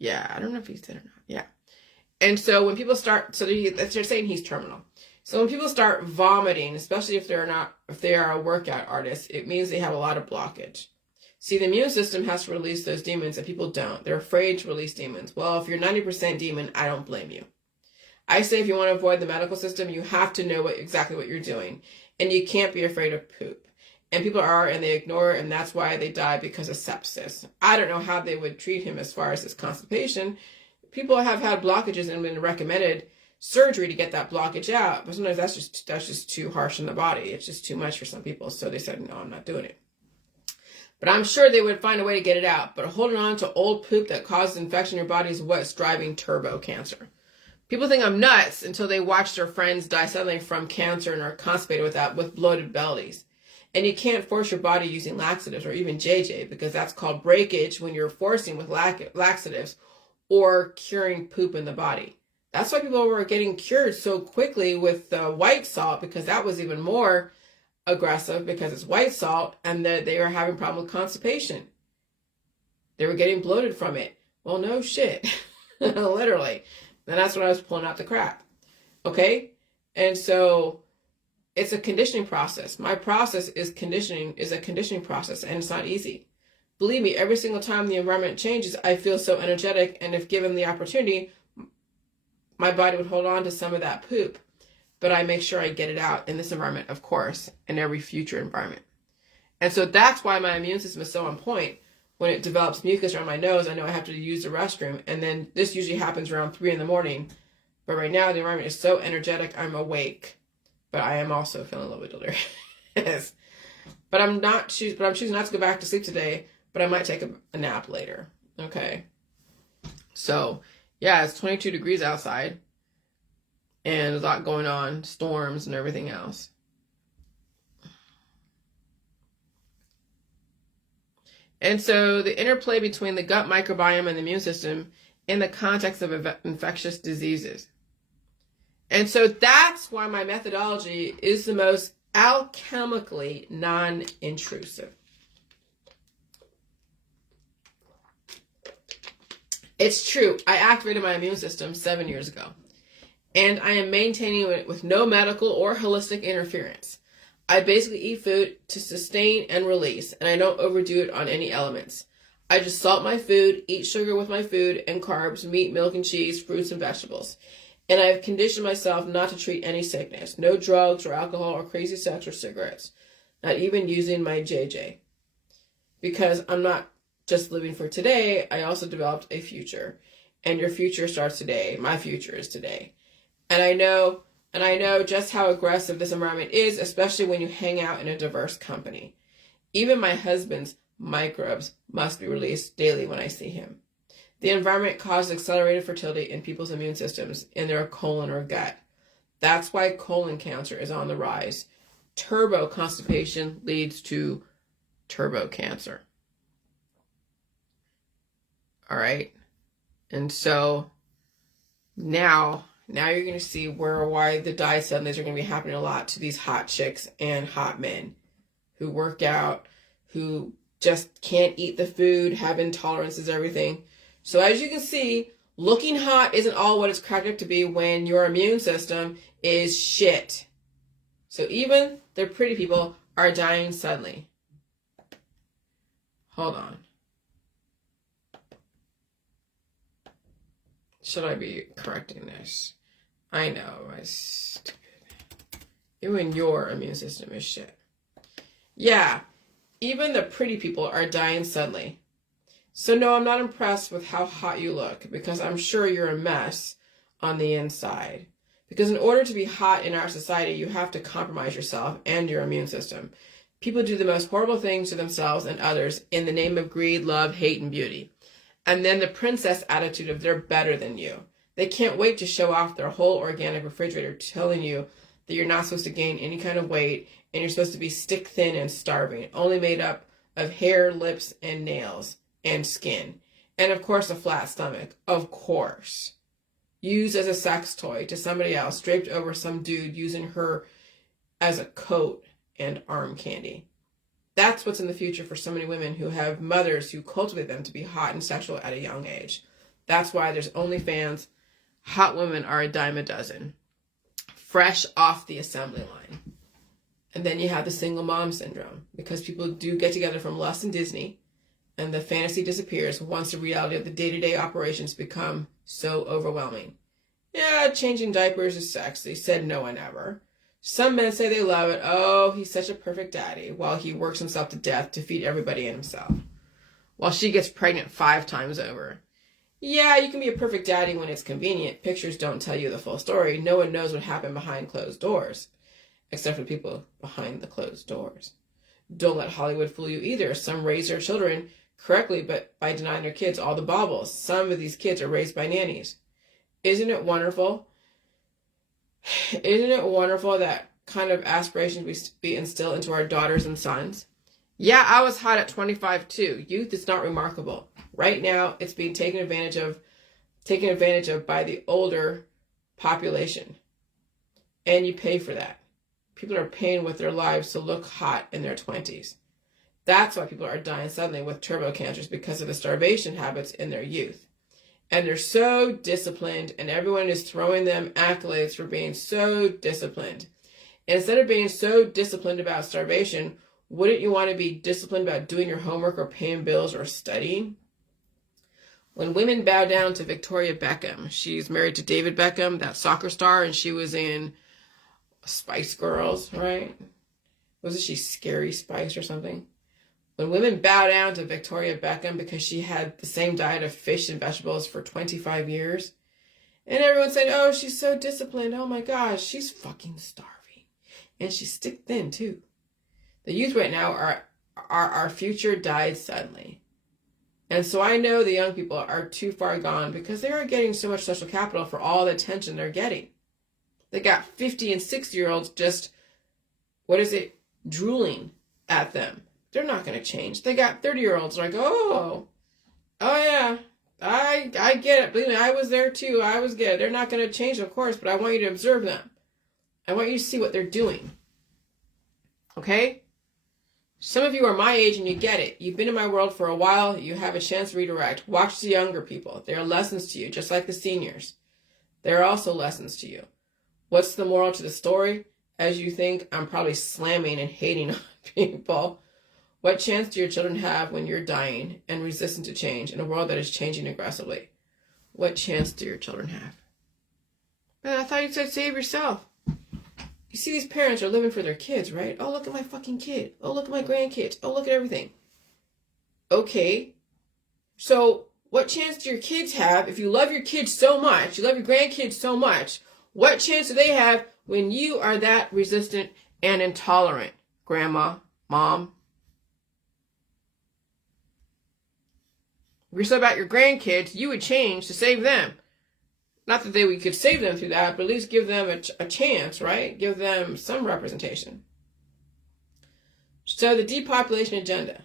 yeah, I don't know if he's dead or not. Yeah. And so when people start, they're saying he's terminal. So when people start vomiting, especially if they are a workout artist, it means they have a lot of blockage. See, the immune system has to release those demons and people don't. They're afraid to release demons. Well, if you're 90% demon, I don't blame you. I say if you want to avoid the medical system, you have to know exactly what you're doing. And you can't be afraid of poop. And people are, and they ignore it, and that's why they die because of sepsis. I don't know how they would treat him as far as his constipation. People have had blockages and been recommended surgery to get that blockage out. But sometimes that's just too harsh on the body. It's just too much for some people. So they said, no, I'm not doing it. But I'm sure they would find a way to get it out. But holding on to old poop that causes infection in your body is what's driving turbo cancer. People think I'm nuts until they watch their friends die suddenly from cancer and are constipated with bloated bellies. And you can't force your body using laxatives or even JJ, because that's called breakage when you're forcing with laxatives or curing poop in the body. That's why people were getting cured so quickly with white salt, because that was even more aggressive because it's white salt, and that they were having problem with constipation. They were getting bloated from it. Well, no shit. Literally. And that's when I was pulling out the crap. Okay? And so it's a conditioning process. My process is a conditioning process, and it's not easy. Believe me, every single time the environment changes, I feel so energetic, and if given the opportunity, my body would hold on to some of that poop. But I make sure I get it out in this environment, of course, and every future environment. And so that's why my immune system is so on point. When it develops mucus around my nose, I know I have to use the restroom. And then this usually happens around 3 a.m. But right now, the environment is so energetic, I'm awake. But I am also feeling a little bit delirious. But I'm choosing not to go back to sleep today, but I might take a nap later. Okay. So, yeah, it's 22 degrees outside. And there's a lot going on, storms and everything else. And so the interplay between the gut microbiome and the immune system in the context of infectious diseases. And so that's why my methodology is the most alchemically non-intrusive. It's true. I activated my immune system 7 years ago. And I am maintaining it with no medical or holistic interference. I basically eat food to sustain and release, and I don't overdo it on any elements. I just salt my food, eat sugar with my food, and carbs, meat, milk, and cheese, fruits, and vegetables. And I have conditioned myself not to treat any sickness. No drugs or alcohol or crazy sex or cigarettes. Not even using my JJ. Because I'm not just living for today, I also developed a future. And your future starts today. My future is today. And I know just how aggressive this environment is, especially when you hang out in a diverse company. Even my husband's microbes must be released daily when I see him. The environment causes accelerated fertility in people's immune systems in their colon or gut. That's why colon cancer is on the rise. Turbo constipation leads to turbo cancer. All right. And so now you're going to see why the diet suddenlies are going to be happening a lot to these hot chicks and hot men who work out, who just can't eat the food, have intolerances, everything. So as you can see, looking hot isn't all what it's cracked up to be when your immune system is shit. So even the pretty people are dying suddenly. Hold on. Should I be correcting this? I know, I'm stupid. Even your immune system is shit. Yeah, even the pretty people are dying suddenly. So no, I'm not impressed with how hot you look, because I'm sure you're a mess on the inside. Because in order to be hot in our society, you have to compromise yourself and your immune system. People do the most horrible things to themselves and others in the name of greed, love, hate, and beauty. And then the princess attitude of they're better than you. They can't wait to show off their whole organic refrigerator, telling you that you're not supposed to gain any kind of weight and you're supposed to be stick thin and starving, only made up of hair, lips, and nails, and skin. And of course, a flat stomach. Of course. Used as a sex toy to somebody else, draped over some dude using her as a coat and arm candy. That's what's in the future for so many women who have mothers who cultivate them to be hot and sexual at a young age. That's why there's OnlyFans. Hot women are a dime a dozen. Fresh off the assembly line. And then you have the single mom syndrome, because people do get together from lust and Disney, and the fantasy disappears once the reality of the day-to-day operations become so overwhelming. Yeah, changing diapers is sexy, said no one ever. Some men say they love it. Oh, he's such a perfect daddy, while he works himself to death to feed everybody and himself. While she gets pregnant 5 times over. Yeah, you can be a perfect daddy when it's convenient. Pictures don't tell you the full story. No one knows what happened behind closed doors. Except for the people behind the closed doors. Don't let Hollywood fool you either. Some raise their children correctly, but by denying their kids all the baubles. Some of these kids are raised by nannies. Isn't it wonderful? Isn't it wonderful that kind of aspirations we instill into our daughters and sons. Yeah, I was hot at 25 too. Youth is not remarkable. Right now, it's being taken advantage of by the older population. And you pay for that. People are paying with their lives to look hot in their 20s. That's why people are dying suddenly with turbo cancers, because of the starvation habits in their youth. And they're so disciplined, and everyone is throwing them accolades for being so disciplined. And instead of being so disciplined about starvation, wouldn't you want to be disciplined about doing your homework or paying bills or studying? When women bow down to Victoria Beckham, she's married to David Beckham, that soccer star, and she was in Spice Girls, right? Wasn't she Scary Spice or something? When women bow down to Victoria Beckham because she had the same diet of fish and vegetables for 25 years, and everyone said, oh, she's so disciplined. Oh my gosh, she's fucking starving. And she's stick thin too. The youth right now are our future died suddenly. And so I know the young people are too far gone because they are getting so much social capital for all the attention they're getting. They got 50 and 60-year-olds just, drooling at them. They're not going to change. They got 30-year-olds like, oh yeah, I get it. Believe me, I was there too. I was good. They're not going to change, of course, but I want you to observe them. I want you to see what they're doing. Okay? Some of you are my age and you get it. You've been in my world for a while. You have a chance to redirect. Watch the younger people. They are lessons to you, just like the seniors. They are also lessons to you. What's the moral to the story? As you think, I'm probably slamming and hating on people. What chance do your children have when you're dying and resistant to change in a world that is changing aggressively? What chance do your children have? But I thought you said save yourself. You see, these parents are living for their kids, right? Oh, look at my fucking kid. Oh, look at my grandkids. Oh, look at everything. Okay. So what chance do your kids have if you love your kids so much, you love your grandkids so much, what chance do they have when you are that resistant and intolerant? Grandma, mom. If you're so about your grandkids, you would change to save them. Not that we could save them through that, but at least give them a chance, right? Give them some representation. So the depopulation agenda.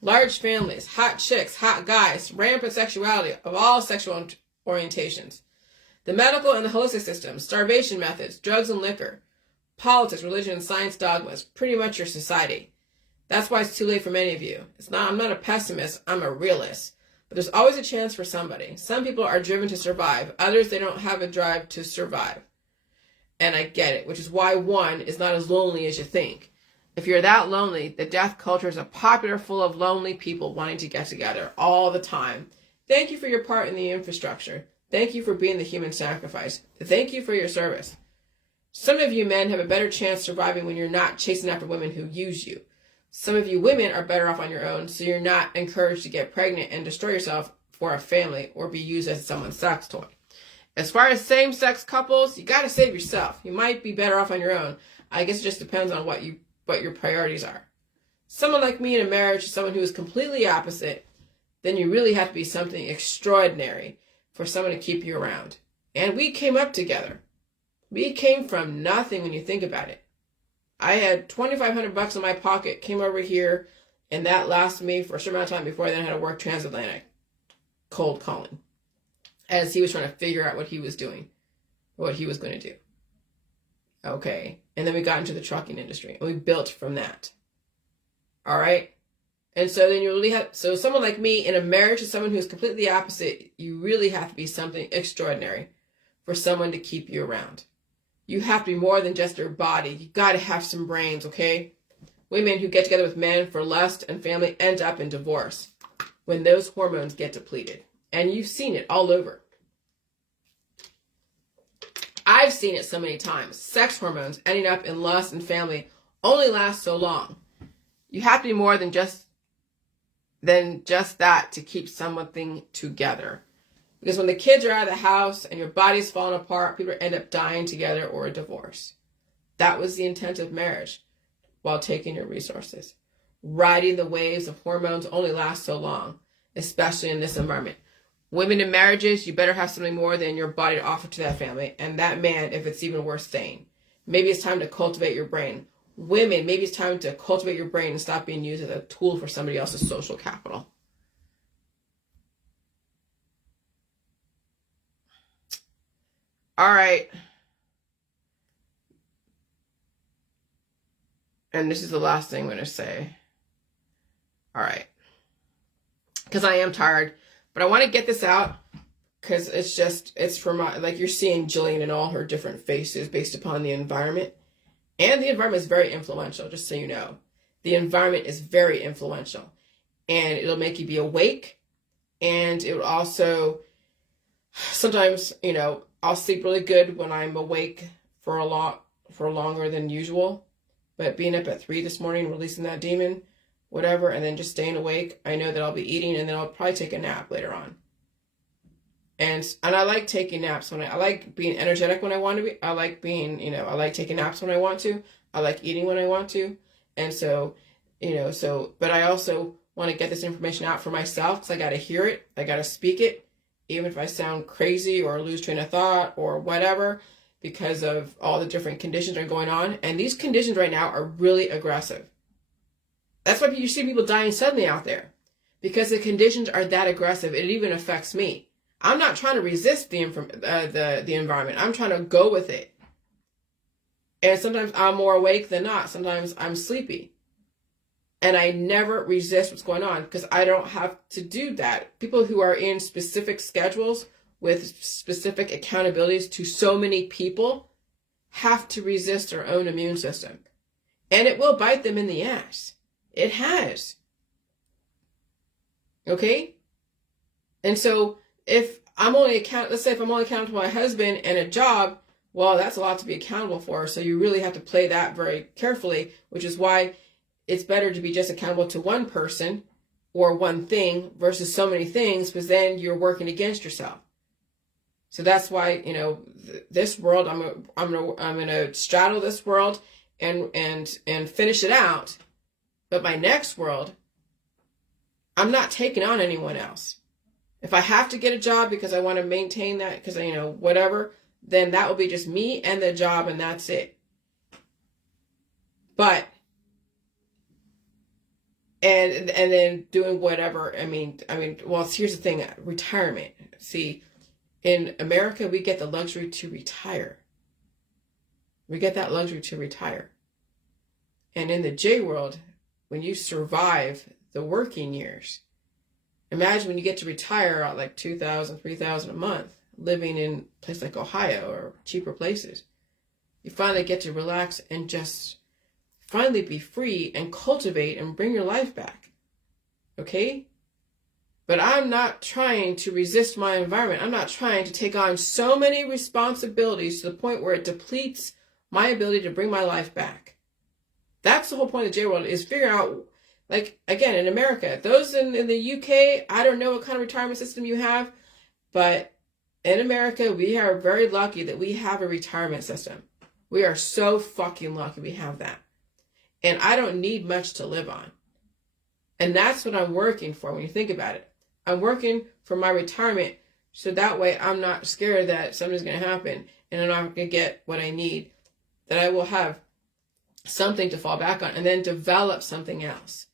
Large families, hot chicks, hot guys, rampant sexuality of all sexual orientations. The medical and the holistic system, starvation methods, drugs and liquor, politics, religion, and science dogmas, pretty much your society. That's why it's too late for many of you. I'm not a pessimist, I'm a realist. But there's always a chance for somebody. Some people are driven to survive. Others, they don't have a drive to survive. And I get it, which is why one is not as lonely as you think. If you're that lonely, the death culture is a popular full of lonely people wanting to get together all the time. Thank you for your part in the infrastructure. Thank you for being the human sacrifice. Thank you for your service. Some of you men have a better chance surviving when you're not chasing after women who use you. Some of you women are better off on your own, so you're not encouraged to get pregnant and destroy yourself for a family or be used as someone's sex toy. As far as same-sex couples, you got to save yourself. You might be better off on your own. I guess it just depends on what your priorities are. Someone like me in a marriage is someone who is completely opposite, then you really have to be something extraordinary for someone to keep you around. And we came up together. We came from nothing when you think about it. I had $2,500 in my pocket, came over here, and that lasted me for a certain amount of time before I then had to work transatlantic, cold calling, as he was trying to figure out what he was doing, what he was going to do. Okay. And then we got into the trucking industry, and we built from that. All right. And so then you really have, so someone like me in a marriage to someone who's completely opposite, you really have to be something extraordinary for someone to keep you around. You have to be more than just your body. You got to have some brains, okay? Women who get together with men for lust and family end up in divorce when those hormones get depleted. And you've seen it all over. I've seen it so many times. Sex hormones ending up in lust and family only last so long. You have to be more than just that to keep something together. Because when the kids are out of the house and your body's falling apart, people end up dying together or a divorce. That was the intent of marriage while taking your resources. Riding the waves of hormones only last so long, especially in this environment. Women in marriages, you better have something more than your body to offer to that family. And that man, if it's even worth staying. maybe it's time to cultivate your brain. Women, maybe it's time to cultivate your brain and stop being used as a tool for somebody else's social capital. All right. And this is the last thing I'm going to say. All right. Because I am tired. But I want to get this out. Because it's for my, like you're seeing Jillian in all her different faces based upon the environment. And the environment is very influential, just so you know. The environment is very influential. And it'll make you be awake. And it will also, sometimes, I'll sleep really good when I'm awake for longer than usual. But being up at 3 this morning, releasing that demon, whatever, and then just staying awake, I know that I'll be eating, and then I'll probably take a nap later on. And I like taking naps I like being energetic when I want to be. I like being, I like taking naps when I want to. I like eating when I want to. And so, but I also want to get this information out for myself because I got to hear it. I got to speak it, even if I sound crazy or lose train of thought or whatever, because of all the different conditions that are going on. And these conditions right now are really aggressive. That's why you see people dying suddenly out there, because the conditions are that aggressive. It even affects me. I'm not trying to resist the environment. I'm trying to go with it. And sometimes I'm more awake than not. Sometimes I'm sleepy. And I never resist what's going on because I don't have to do that. People who are in specific schedules with specific accountabilities to so many people have to resist their own immune system. And it will bite them in the ass. It has. Okay? And so if I'm only let's say if I'm only accountable to my husband and a job, well, that's a lot to be accountable for. So you really have to play that very carefully, which is why it's better to be just accountable to one person or one thing versus so many things, because then you're working against yourself. So that's why, this world, I'm gonna straddle this world and finish it out. But my next world, I'm not taking on anyone else. If I have to get a job because I want to maintain that, because, whatever, then that will be just me and the job, and that's it. But, and then doing whatever, well, here's the thing, retirement. See, in America, we get the luxury to retire. We get that luxury to retire. And in the J world, when you survive the working years, imagine when you get to retire at like $2,000, $3,000 a month, living in a place like Ohio or cheaper places. You finally get to relax and just finally be free and cultivate and bring your life back. Okay? But I'm not trying to resist my environment. I'm not trying to take on so many responsibilities to the point where it depletes my ability to bring my life back. That's the whole point of the J world, is figure out, like, again, in America, those in the UK, I don't know what kind of retirement system you have, but in America, we are very lucky that we have a retirement system. We are so fucking lucky we have that. And I don't need much to live on. And that's what I'm working for when you think about it. I'm working for my retirement so that way I'm not scared that something's going to happen and I'm not going to get what I need, that I will have something to fall back on and then develop something else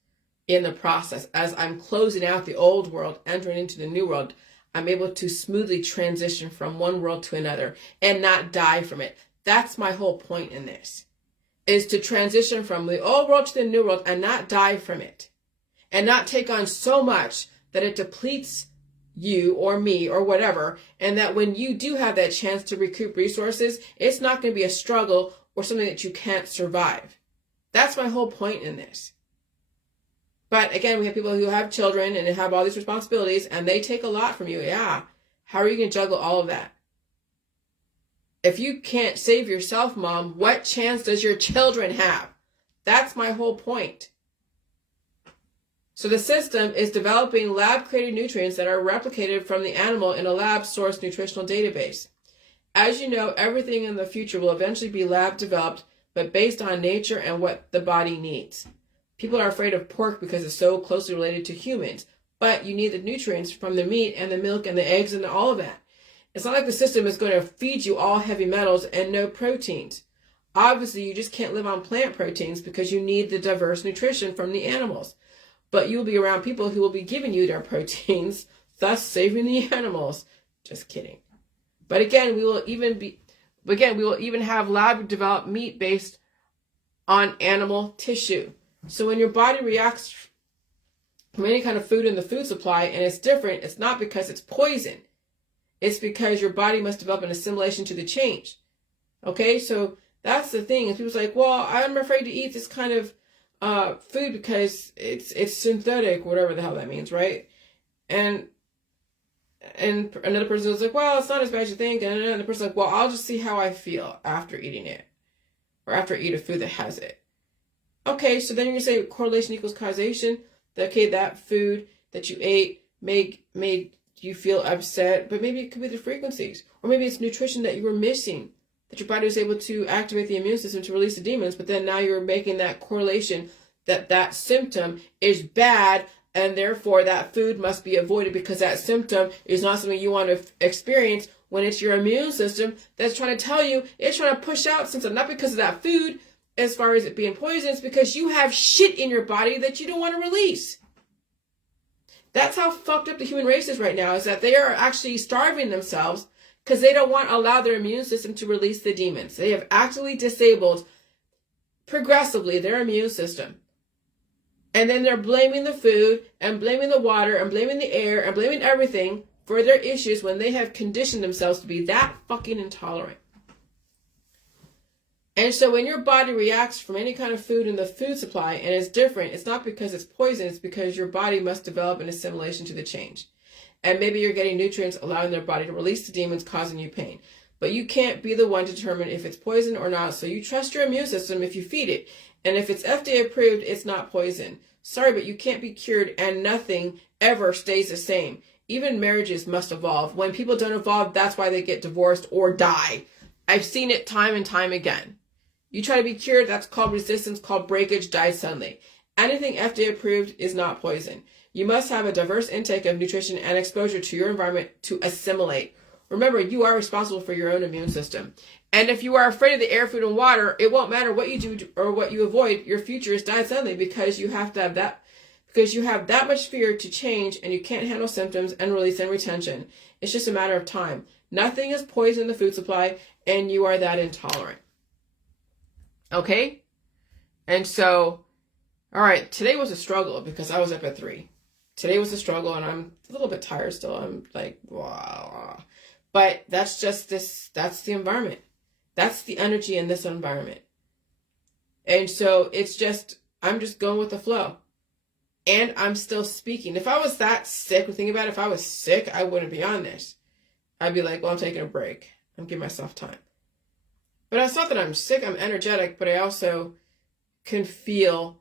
in the process. As I'm closing out the old world, entering into the new world, I'm able to smoothly transition from one world to another and not die from it. That's my whole point in this, is to transition from the old world to the new world and not die from it and not take on so much that it depletes you or me or whatever, and that when you do have that chance to recoup resources, it's not going to be a struggle or something that you can't survive. That's my whole point in this. But again, we have people who have children and have all these responsibilities, and they take a lot from you. Yeah. How are you going to juggle all of that? If you can't save yourself, Mom, what chance does your children have? That's my whole point. So the system is developing lab-created nutrients that are replicated from the animal in a lab-sourced nutritional database. As you know, everything in the future will eventually be lab-developed, but based on nature and what the body needs. People are afraid of pork because it's so closely related to humans, but you need the nutrients from the meat and the milk and the eggs and all of that. It's not like the system is going to feed you all heavy metals and no proteins. Obviously, you just can't live on plant proteins because you need the diverse nutrition from the animals. But you'll be around people who will be giving you their proteins, thus saving the animals. Just kidding. But again, we will even have lab developed meat based on animal tissue. So when your body reacts from any kind of food in the food supply and it's different, it's not because it's poison. It's because your body must develop an assimilation to the change. Okay, so that's the thing. And people's like, well, I'm afraid to eat this kind of food because it's synthetic, whatever the hell that means, right? And another person was like, well, it's not as bad as you think. And another person's like, well, I'll just see how I feel after eating it, or after I eat a food that has it. Okay, so then you're going to say correlation equals causation. Okay, that food that you ate made you feel upset, but maybe it could be the frequencies, or maybe it's nutrition that you were missing, that your body was able to activate the immune system to release the demons, but then now you're making that correlation that symptom is bad, and therefore that food must be avoided because that symptom is not something you want to experience, when it's your immune system that's trying to tell you, it's trying to push out symptoms, not because of that food, as far as it being poison, it's because you have shit in your body that you don't want to release. That's how fucked up the human race is right now, is that they are actually starving themselves because they don't want to allow their immune system to release the demons. They have actively disabled progressively their immune system. And then they're blaming the food and blaming the water and blaming the air and blaming everything for their issues when they have conditioned themselves to be that fucking intolerant. And so when your body reacts from any kind of food in the food supply and it's different, it's not because it's poison, it's because your body must develop an assimilation to the change. And maybe you're getting nutrients allowing their body to release the demons causing you pain. But you can't be the one to determine if it's poison or not, so you trust your immune system if you feed it. And if it's FDA approved, it's not poison. Sorry, but you can't be cured, and nothing ever stays the same. Even marriages must evolve. When people don't evolve, that's why they get divorced or die. I've seen it time and time again. You try to be cured, that's called resistance, called breakage, die suddenly. Anything FDA approved is not poison. You must have a diverse intake of nutrition and exposure to your environment to assimilate. Remember, you are responsible for your own immune system. And if you are afraid of the air, food, and water, it won't matter what you do or what you avoid. Your future is die suddenly because you have that much fear to change, and you can't handle symptoms and release and retention. It's just a matter of time. Nothing is poison in the food supply, and you are that intolerant. Okay? And so, all right, today was a struggle because I was up at 3. Today was a struggle, and I'm a little bit tired still. I'm like, wow. But that's the environment. That's the energy in this environment. And so I'm just going with the flow. And I'm still speaking. If I was that sick, think about it, if I was sick, I wouldn't be on this. I'd be like, well, I'm taking a break. I'm giving myself time. But it's not that I'm sick, I'm energetic, but I also can feel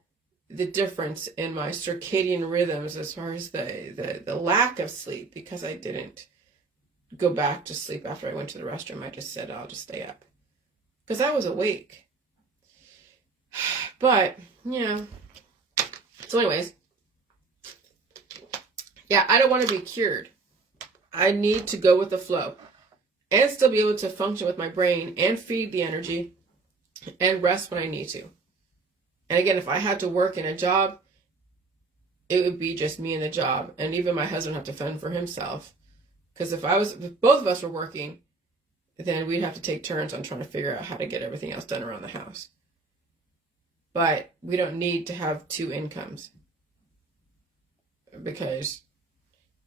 the difference in my circadian rhythms as far as the lack of sleep, because I didn't go back to sleep after I went to the restroom. I just said, I'll just stay up. Because I was awake. But, yeah. So anyways. Yeah, I don't want to be cured. I need to go with the flow. And still be able to function with my brain and feed the energy and rest when I need to. And again, if I had to work in a job, it would be just me and the job. And even my husband would have to fend for himself. Because if both of us were working, then we'd have to take turns on trying to figure out how to get everything else done around the house. But we don't need to have 2 incomes. Because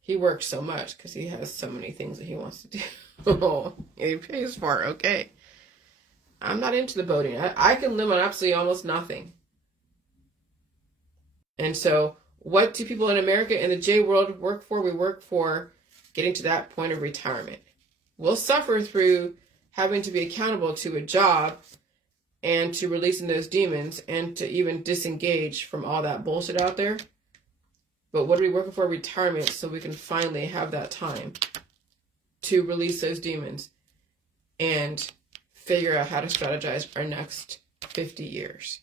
he works so much because he has so many things that he wants to do. He pays for it, okay. I'm not into the boating. I can live on absolutely almost nothing. And so what do people in America in the J world work for? We work for getting to that point of retirement. We'll suffer through having to be accountable to a job and to releasing those demons and to even disengage from all that bullshit out there. But what are we working for? Retirement, so we can finally have that time to release those demons and figure out how to strategize our next 50 years.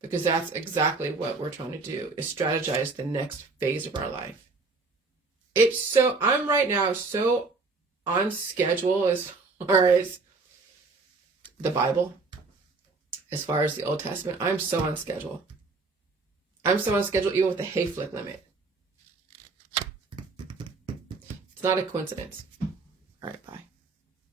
Because that's exactly what we're trying to do, is strategize the next phase of our life. I'm right now on schedule as far as the Bible. As far as the Old Testament, I'm so on schedule. I'm so on schedule even with the hay flick limit. It's not a coincidence. All right, bye.